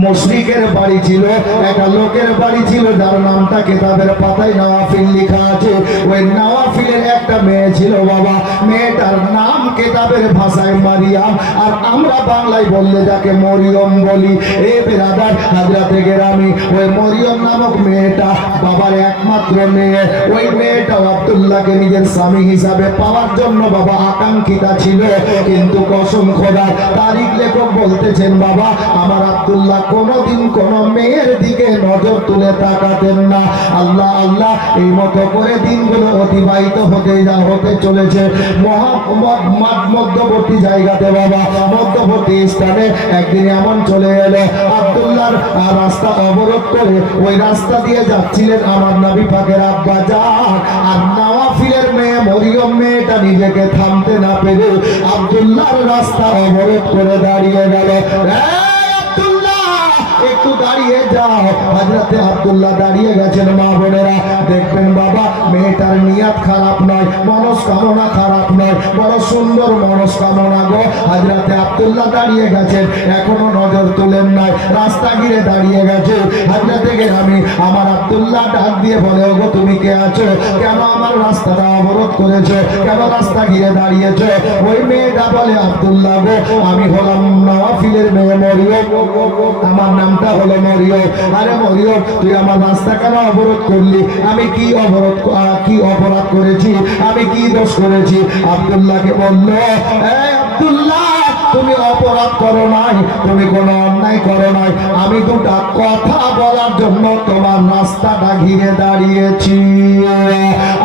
মুশরিকের বাড়ি ছিল, একটা লোকের বাড়ি ছিল যার নামটা কিতাবের পাতায় নওয়াফিল লেখা আছে। ওই নওয়াফিলের একটা মেয়ে ছিল বাবা, মেয়েটার নাম কিতাবের ভাষায় মারিয়াম, আর আমরা বাংলায় বললে যাকে মরিয়ম বলি। এই বিরাদার হযরতে গেরামি ওই মরিয়ম নামক মেয়েটা বাবার একমাত্র মেয়ে। ওই মেয়েটা আব্দুল্লাহকে নিজের স্বামী হিসাবে পাওয়ার জন্য বাবা আকাঙ্ক্ষিতা ছিল। কিন্তু কসম খোদার তারিখ লেখক বলতেছেন বাবা, আমার আব্দুল্লাহ কোনদিন কোন মেয়ের দিকে নজর তুলে তাকাতেন না। আল্লাহ আল্লাহ এই মতো করে দিনগুলো অতিবাহিত হতে চলেছে। মধ্যবর্তী জায়গাতে বাবা, মধ্যবর্তী স্থানে একদিন এমন চলে এলো, আব্দুল্লাহর রাস্তা অবরোধ করে ওই রাস্তা দিয়ে যাচ্ছিলেন আমার নবী পাকের আব্বা জান। আর নওয়াফিলের মেয়ে মরিয়ম মেয়েটা নিজেকে থামতে না পেরে আব্দুল্লাহর রাস্তা অবরোধ করে দাঁড়িয়ে গেল। একটু দাঁড়িয়ে যাও। হযরতে আব্দুল্লাহ দাঁড়িয়ে গেছেন। মা বোনেরা দেখবেন বাবা, মেয়েটার নিয়ত খারাপ নয়, মনস্কামনা খারাপ নয়, বড় সুন্দর মনস্কামনা গো। হযরতে আব্দুল্লাহ দাঁড়িয়ে গেছেন, এখনো নজর তুলেন নাই, রাস্তা ঘিরে দাঁড়িয়ে গেছে। হযরতে গেরামি আমার আব্দুল্লাহ ডাক দিয়ে বলে, ওগো তুমি কে আছো? কেন আমার রাস্তাটা অবরোধ করেছো? কেন রাস্তা ঘিরে দাঁড়িয়েছো? ওই মেয়েটা বলে, আব্দুল্লাহ গো, আমি হলাম নওয়াফিলের মেয়ে মরিয়ম, আমার নামটা হলো মরিয়ম। আরে মরিয়ম, তুই আমার রাস্তা কেন অবরোধ করলি? আমি কি অপরাধ করেছি? আমি কি দোষ করেছি? আব্দুল্লাহকে বললো, আব্দুল্লাহ তুমি অপরাধ করো নাই, তুমি কোনো অন্যায় করো নাই, আমি দুটা কথা বলার জন্য তোমার রাস্তাটা ঘিরে দাঁড়িয়েছি।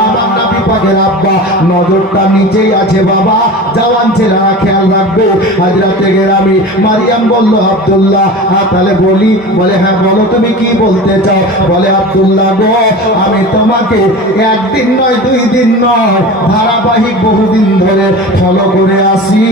আমার নবী পাকের আব্বা নজরটা নিচেই আছে বাবা, জওয়ান ছেলেরা খেয়াল রাখবে। হযরতে গেরামি মারিয়াম বলল, আব্দুল্লাহ তাহলে বলি? বলে হ্যাঁ বলো, তুমি কি বলতে চাও? বলে আব্দুল্লাহ গো, আমি তোমাকে একদিন নয়, 2 দিন নয়, ধারাবাহিক বহুদিন ধরে ফলো করে আসি।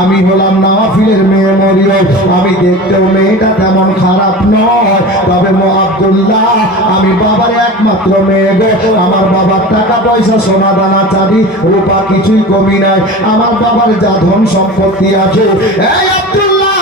আমি হলাম নওয়াফিলের মেয়ে মরিয়ম, আমি দেখতেও মেয়েটা তেমন খারাপ নয়, তবে আব্দুল্লাহ আমি বাবার একমাত্র মেয়ে গো। আমার বাবার টাকা পয়সা সোনা দানা চাঁদি রূপা কিছুই কমি নাই, আমার বাবার যা ধন সম্পত্তি আছে। এই আব্দুল্লাহ,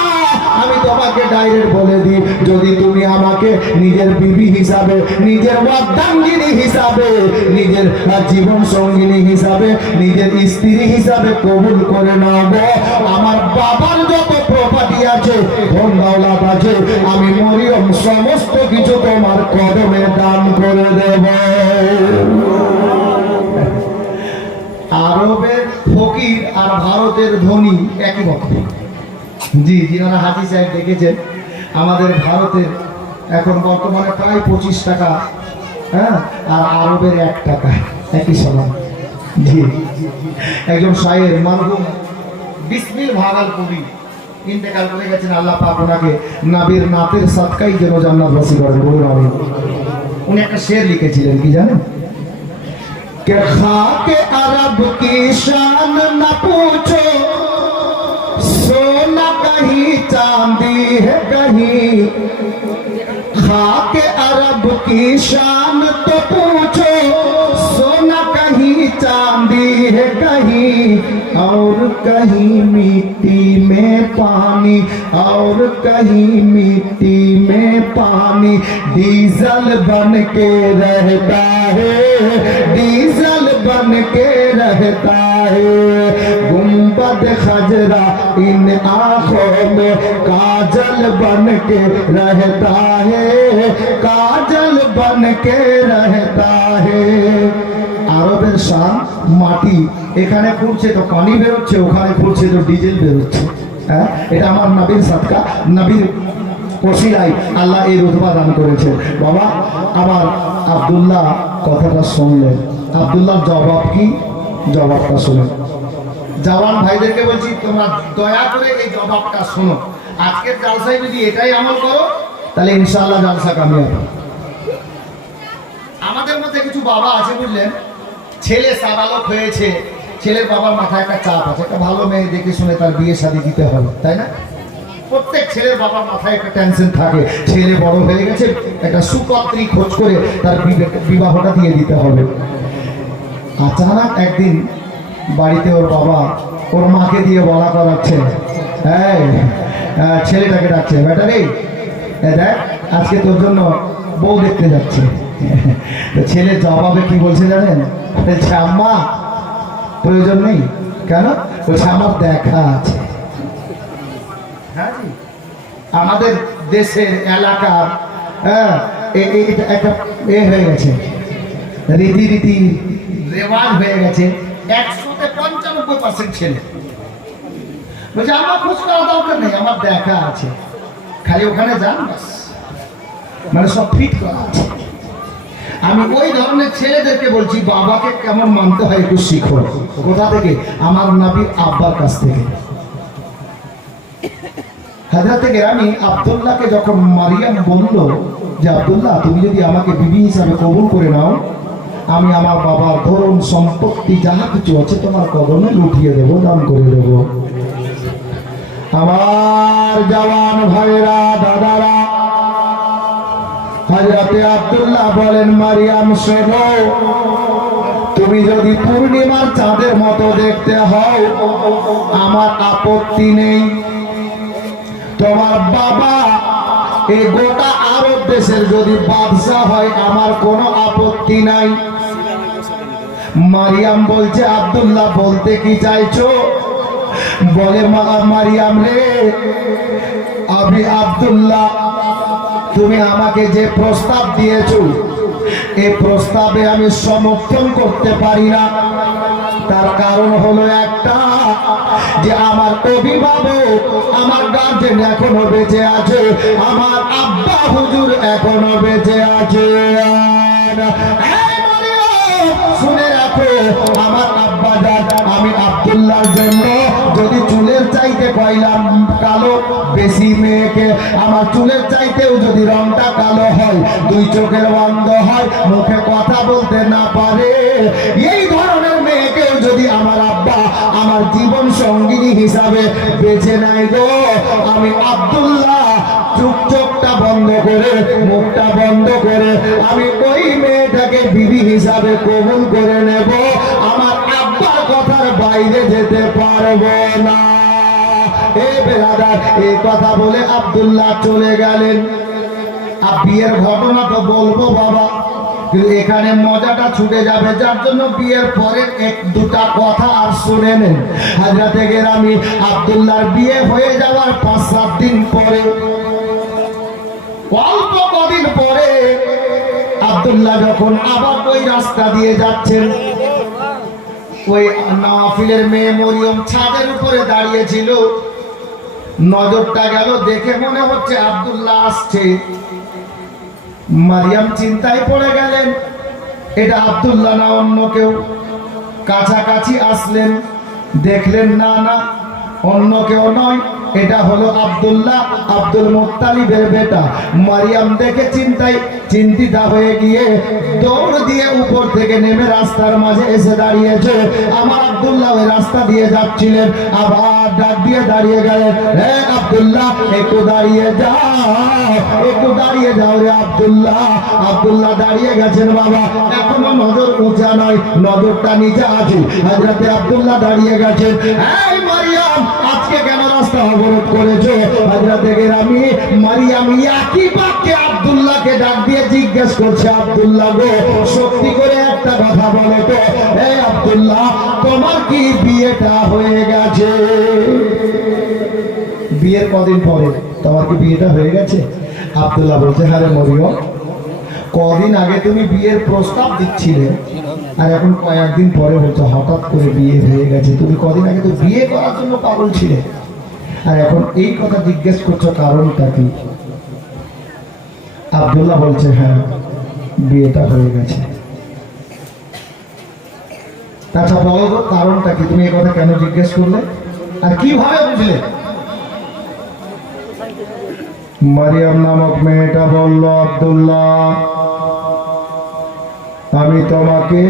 আমি তোমাকে ডাইরেক্ট বলে দিই, যদি তুমি আমাকে নিজের বিবি হিসাবে, নিজের অর্ধাঙ্গিনী হিসাবে, নিজের জীবন সঙ্গিনী হিসাবে, নিজের স্ত্রী হিসাবে কবুল করে নাও গো, আমার বাবার যত প্রপার্টি আছে, ধন দৌলত আছে, আমি মরিয়ম সমস্ত কিছু তোমার কদমে দান করে দেব। আরবের ফকির আর ভারতের ধনী একই বক্তব্য। জি যিনারা হাজি সাহেব দেখেছেন, আমাদের ভারতের এখন বর্তমানে প্রায় 25 টাকা, হ্যাঁ, আর আরবের 1 টাকা, একই সমান। জি, একজন শায়ের মারহুম বিসমিল ভাগালপুরি ইন্তেকাল করে গেছেন। আল্লাহ পাক ওনাকে নবীর নাতের সাদকাই যেন জান্নাতবাসী করেন, বলুন আমিন। উনি একটা শের লিখেছিলেন, কি জানেন? কে খাকে আরব কি শান না पूछो, सोना कहीं चांदी है कहीं, खाके अरब की शान तो पूछो, सोना कहीं चांदी है कहीं, और कहीं मिट्टी में पानी, और कहीं मिट्टी में पानी, डीजल बन के रहता है, डीजल बन के रहता है, गुंबद खजरा इन आंखों में काजल बन के रहता है, काजल बन के रहता है। আরবের শান মাটি, এখানে খুঁড়ছে তো পানি বেরোচ্ছে, ওখানে খুঁড়ছে তো ডিজেল বেরোচ্ছে। হ্যাঁ, এটা আমার নবীর সাদকা, নবীর ওসিলায় আল্লাহ এই রুতবা দান করেছে। বাবা আমার আব্দুল্লাহ কথাটা শুনলেন, আব্দুল্লাহর জবাব কি, জবাবটা শুনেন। জওয়ান ভাইদেরকে বলছি, তোমরা দয়া করে এই জবাবটা শোনো। আজকের জালসায় যদি এটাই আমল করো তাহলে ইনশাআল্লাহ জালসা কামিয়াব। আমাদের মধ্যে কিছু বাবা আছে, বুঝলেন, ছেলে সাবালক হয়েছে, ছেলের বাবার মাথায় একটা চাপ আছে, একটা ভালো মেয়ে দেখে শুনে তার বিয়ে শাদী দিতে হবে, তাই না? প্রত্যেক ছেলের বাবার মাথায় একটা টেনশন থাকে, ছেলে বড় হয়ে গেছে, একটা সুপাত্রী খোঁজ করে তার বিবাহটা দিয়ে দিতে হবে। আচানক একদিন বাড়িতে ওর বাবা ওর মাকে দিয়ে বলা করাচ্ছে, ছেলেটাকে ডাকছে, বেটা রে দেখ আজকে তোর জন্য বউ দেখতে যাচ্ছে। ছেলে জবাবে কি বলছে জানেন? বলছে আম্মা প্রয়োজন নেই। কেন? বলছে আমার দেখা আছে। হ্যাঁ, আমাদের দেশের এলাকার একটা হয়ে গেছে, রীতি রেওয়াজ হয়ে গেছে। 195% ছেলে বলছে আমার খোঁজ করা দরকার নেই, আমার দেখা আছে, খালি ওখানে যান বাস, মানে সব ফিট করা আছে। আমি ওই ধরনের ছেলেদেরকে বলছি, বাবাকে কেমন মানতে হয় একটু শিখো। কোথা থেকে? আমার নবীর আব্বার কাছ থেকে। হযরত গেরামি আব্দুল্লাহকে যখন মারিয়াম বলল যে আব্দুল্লাহ তুমি যদি আমাকে বিবি হিসাবে কবুল করে নাও, আমি আমার বাবার ধরন সম্পত্তি যাহা কিছু আছে তোমার কদমে লুটিয়ে দেবো, দান করে দেবো। আমার জওয়ান ভাইরা, দাদারা, হযরত আব্দুল্লাহ বলেন মারিয়াম শোনো, তুমি যদি পূর্ণিমার চাঁদের মতো দেখতে হও আমার আপত্তি নেই, তোমার বাবা এই গোটা আরব দেশের যদি বাদশা হয় আমার কোনো আপত্তি নাই। মারিয়াম বলছে আব্দুল্লাহ বলতে কি চাইছো? বলে মারিয়াম রে, আমি আব্দুল্লাহ তুমি আমাকে যে প্রস্তাব দিয়েছো এই প্রস্তাবে আমি সমর্থন করতে পারি না। তার কারণ হলো একটা, যে আমার অভিভাবক, আমার গার্জেন এখনো বেঁচে আছে, আমার আব্বা হুজুর এখনো বেঁচে আছে। শুনে রাখো আমার আব্বা জান, আমি আব্দুল্লাহর জন্য যদি চুলের চাইতে কইলাম কালো বেশি মেয়েকে, আমার চুলের চাইতেও যদি রংটা কালো হয়, দুই চোখের বন্ধ হয়, মুখে কথা বলতে না পারে, এই ধরনের মেয়েকেও যদি আমার আব্বা আমার জীবন সঙ্গিনী হিসাবে বেছে নেয় গো, আমি আব্দুল্লাহ চোখটা বন্ধ করে, মুখটা বন্ধ করে আমি ওই মেয়েটাকে বিবি হিসাবে কবুল করে নেব। আমার আব্বার কথার বাইরে যেতে পারবো না। এই বেরাদার এই কথা বলে আব্দুল্লাহ চলে গেলেন। আর বিয়ের ঘটনা তো বলবো বাবা, কিন্তু এখানে মজাটা ছুটে যাবে, যার জন্য বিয়ের পরে এক দুটা কথা আর শুনে নেন। হযরতে গেরামি আব্দুল্লাহর বিয়ে হয়ে যাওয়ার 5-7 দিন পরে, অল্প কদিন পরে আব্দুল্লাহ যখন আবার ওই রাস্তা দিয়ে যাচ্ছেন, ওই নওয়াফিলের মেয়ে মরিয়ম ছাদের উপরে দাঁড়িয়েছিল। নজরটা গেল, দেখে মনে হচ্ছে আব্দুল্লাহ আসছে। মারিয়াম চিন্তায় পড়ে গেলেন, এটা আব্দুল্লাহ না অন্য কেউ। কাছাকাছি আসলেন, দেখলেন না না অন্য কেউ নয়, এটা হলো আব্দুল্লাহ, আব্দুল মুত্তালিবের বেটা। মারিয়াম দেখে চিন্তিতা হয়ে গিয়ে দৌড় দিয়ে উপর থেকে নেমে রাস্তার মাঝে এসে দাঁড়িয়েছে। আমার আব্দুল্লাহ ওই রাস্তা দিয়ে যাচ্ছিলেন, আবার ডাক দিয়ে দাঁড়িয়ে গেলেন, হে আব্দুল্লাহ একটু দাঁড়িয়ে যাও, একটু দাঁড়িয়ে যাও রে আব্দুল্লাহ। আব্দুল্লাহ দাঁড়িয়ে গেছেন বাবা, এখনো নজর উঁচা নয়, নজরটা নিচে আছে। হযরতে আব্দুল্লাহ দাঁড়িয়ে গেছেন। এই মারিয়াম, আজকে কেন রাস্তা অবরোধ করেছো? হযরতে গেরামি মারিয়াম একই বাক্যে আব্দুল্লাহকে ডাক দিয়ে জিজ্ঞেস করছে, আব্দুল্লাহ গো, সত্যি করে একটা কথা বলো তো, এই আব্দুল্লাহ তোমার কি বিয়েটা হয়ে গেছে? বিয়ের কদিন পরে তোমার কি বিয়েটা হয়ে গেছে? আব্দুল্লাহ বলছে, হ্যাঁ রে মরিয়ম, কদিন আগে তুমি বিয়ের প্রস্তাব দিচ্ছিলে, আর এখন কয়েকদিন পরে বলছো হঠাৎ করে বিয়ে হয়ে গেছে। তুমি কদিন আগে তো বিয়ে করার জন্য পাগল ছিলে, আর এখন এই কথা জিজ্ঞেস করছো, কারণটা কি? আব্দুল্লাহ বলছে, হ্যাঁ বিয়েটা হয়ে গেছে। আচ্ছা বলো তো কারণটা কি, তুমি এই কথা কেন জিজ্ঞেস করলে আর কিভাবে বুঝলে? মারিয়াম নামক মেয়েটা বলল, আব্দুল্লাহ আমি তোমাকে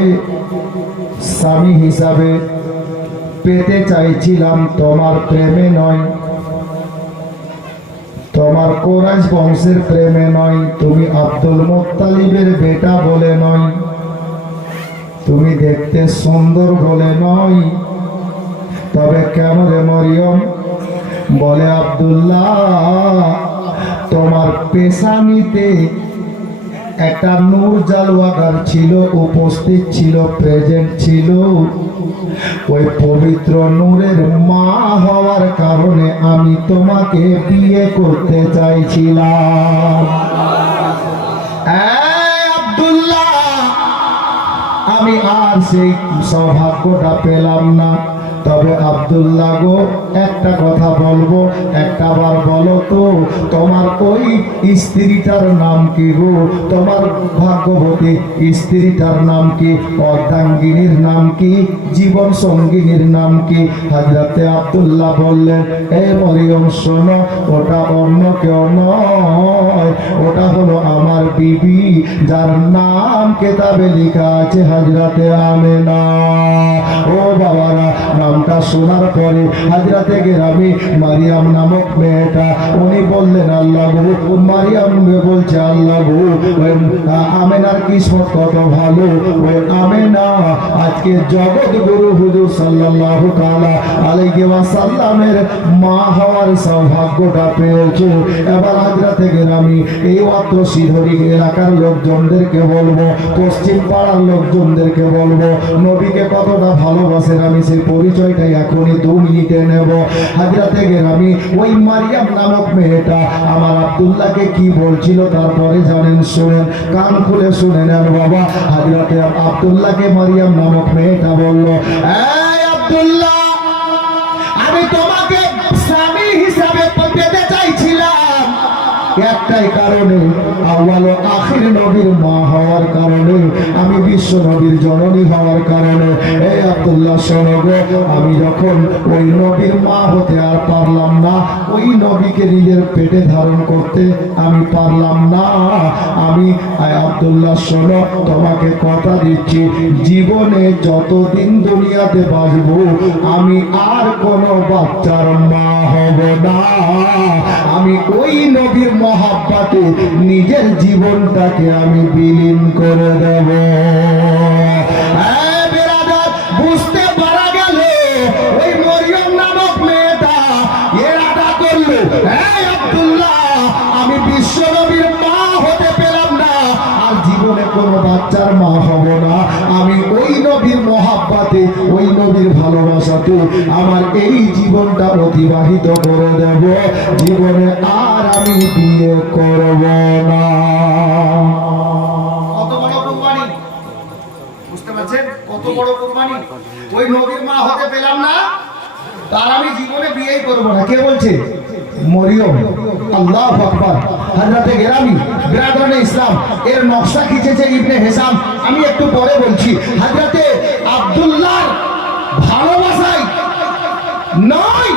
স্বামী হিসাবে পেতে চাইছিলাম, তোমার প্রেমে নয়, তোমার কোরাইশ বংশের প্রেমে নয়, তুমি আব্দুল মুত্তালিবের বেটা বলে নয়, তুমি দেখতে সুন্দর বলে নয়। তবে কেন রে মরিয়ম? বলে আব্দুল্লাহ তোমার পেশানিতে একটা নূর জালওয়াগার ছিল, উপস্থিত ছিল, প্রেজেন্ট ছিল। ওই পবিত্র নূরের মা হওয়ার কারণে আমি তোমাকে বিয়ে করতে চাইছিলাম। আব্দুল্লাহ আমি আর সেই সৌভাগ্যটা পেলাম না। তবে আব্দুল্লাহ গো, একটা কথা বলবো, একটা বার বলো তো, তোমার ওই স্ত্রীটার নাম কি গো? তোমার ভাগ্যবতী স্ত্রীটার নাম কি? অর্ধাঙ্গিনীর নাম কি? জীবন সঙ্গিনীর নাম কি? হযরতে আব্দুল্লাহ বললেন, এ মরিয়ম শোনো, ওটা অন্য কেউ নয়, ওটা হলো আমার বিবি, যার নাম কেতাবে লেখা আছে হযরতে আমেনা। ও বাবারা, নামটা শোনার পরে হযরতে গেরামি মারিয়াম নামক মেয়েটা, উনি বললেন, আল্লাহ গো, মারিয়াম বলছে, আল্লাহ গো, আমেনার কিসমত কত ভালো, ওই আমেনা আজকে জগৎ গুরু হুজুর সাল্লাল্লাহু তাআলা আলাইহি ওয়াসাল্লামের মা হওয়ার সৌভাগ্যটা পেয়েছে। এবার হযরতে গেরামি এই অত্র সিধরি এলাকার লোকজনদেরকে বলবো, পশ্চিম পাড়ার লোকজনদেরকে বলবো, নবীকে কতটা ভালোবাসেন আমি সেই পরিচয়টাই এখনই 2 মিনিটে নেব। হযরতে গেরামি ওই মারিয়াম নামক মেয়েটা আমার আব্দুল্লাহকে কি বলছিল, তারপরে জানেন, শুনেন, কান খুলে শুনে নেন বাবা। হযরতে আব্দুল্লাহকে মারিয়াম নামক মেয়েটা বলল, এই আব্দুল্লাহ আমি তোমাকে স্বামী হিসাবে পেতে চাইছিলাম একটাই কারণে, আউয়াল ও আখির নবীর মা হওয়ার কারণে, আমি বিশ্ব নবীর জননী হওয়ার কারণে। এই আব্দুল্লাহ শোনো গো, আমি যখন ওই নবীর মা হতে আর পারলাম না, ওই নবীকে নিজের পেটে ধারণ করতে আমি পারলাম না, আমি আব্দুল্লাহ শোনো, তোমাকে কথা দিচ্ছি, জীবনে যতদিন দুনিয়াতে বাঁচবো আমি আর কোনো বাচ্চার মা হব না। আমি ওই নবীর মহাব্বতে নিজের জীবনটাকে আমি বিলীন করে দেব। বুঝতে পারা গেল ওই মরিয়ম নামক মেয়েটা এরাটা করলো, এই আব্দুল্লাহ আমি বিশ্ব নবীর মা হতে পেলাম না, আর জীবনে কোনো বাচ্চার মা হব না, আমি ওই নবীর মহাব্বতে, ওই নবীর ভালোবাসাতে আমার এই জীবনটা অতিবাহিত করে দেব, জীবনে আর আমি বিয়ে করব না। কত বড় কুরবানি, বুঝতে পারছেন? কত বড় কুরবানি। ওই নবীর মা হতে পেলাম না, তার আমি জীবনে বিয়েই করব না। কে বলছে? মরিয়ম। আল্লাহু আকবার। হযরতে গেরামি বিরাদরানে ইসলাম এর নকশা খিঁচেছে ইবনে হিসাম, আমি একটু পরে বলছি। হযরতে আব্দুল্লাহ নয়,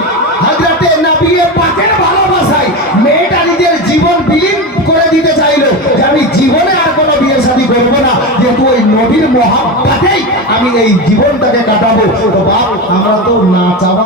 হযরতে নবী পাকের ভালোবাসায় মেয়েটা নিজের জীবন বিলীন করে দিতে চাইলো যে আমি জীবনে আর কোনো বিয়ে শাদী করবো না, যেহেতু ওই নবীর মহব্বতেই আমি এই জীবনটাকে কাটাবো। তো বাপ, আমরা তো না চাওয়া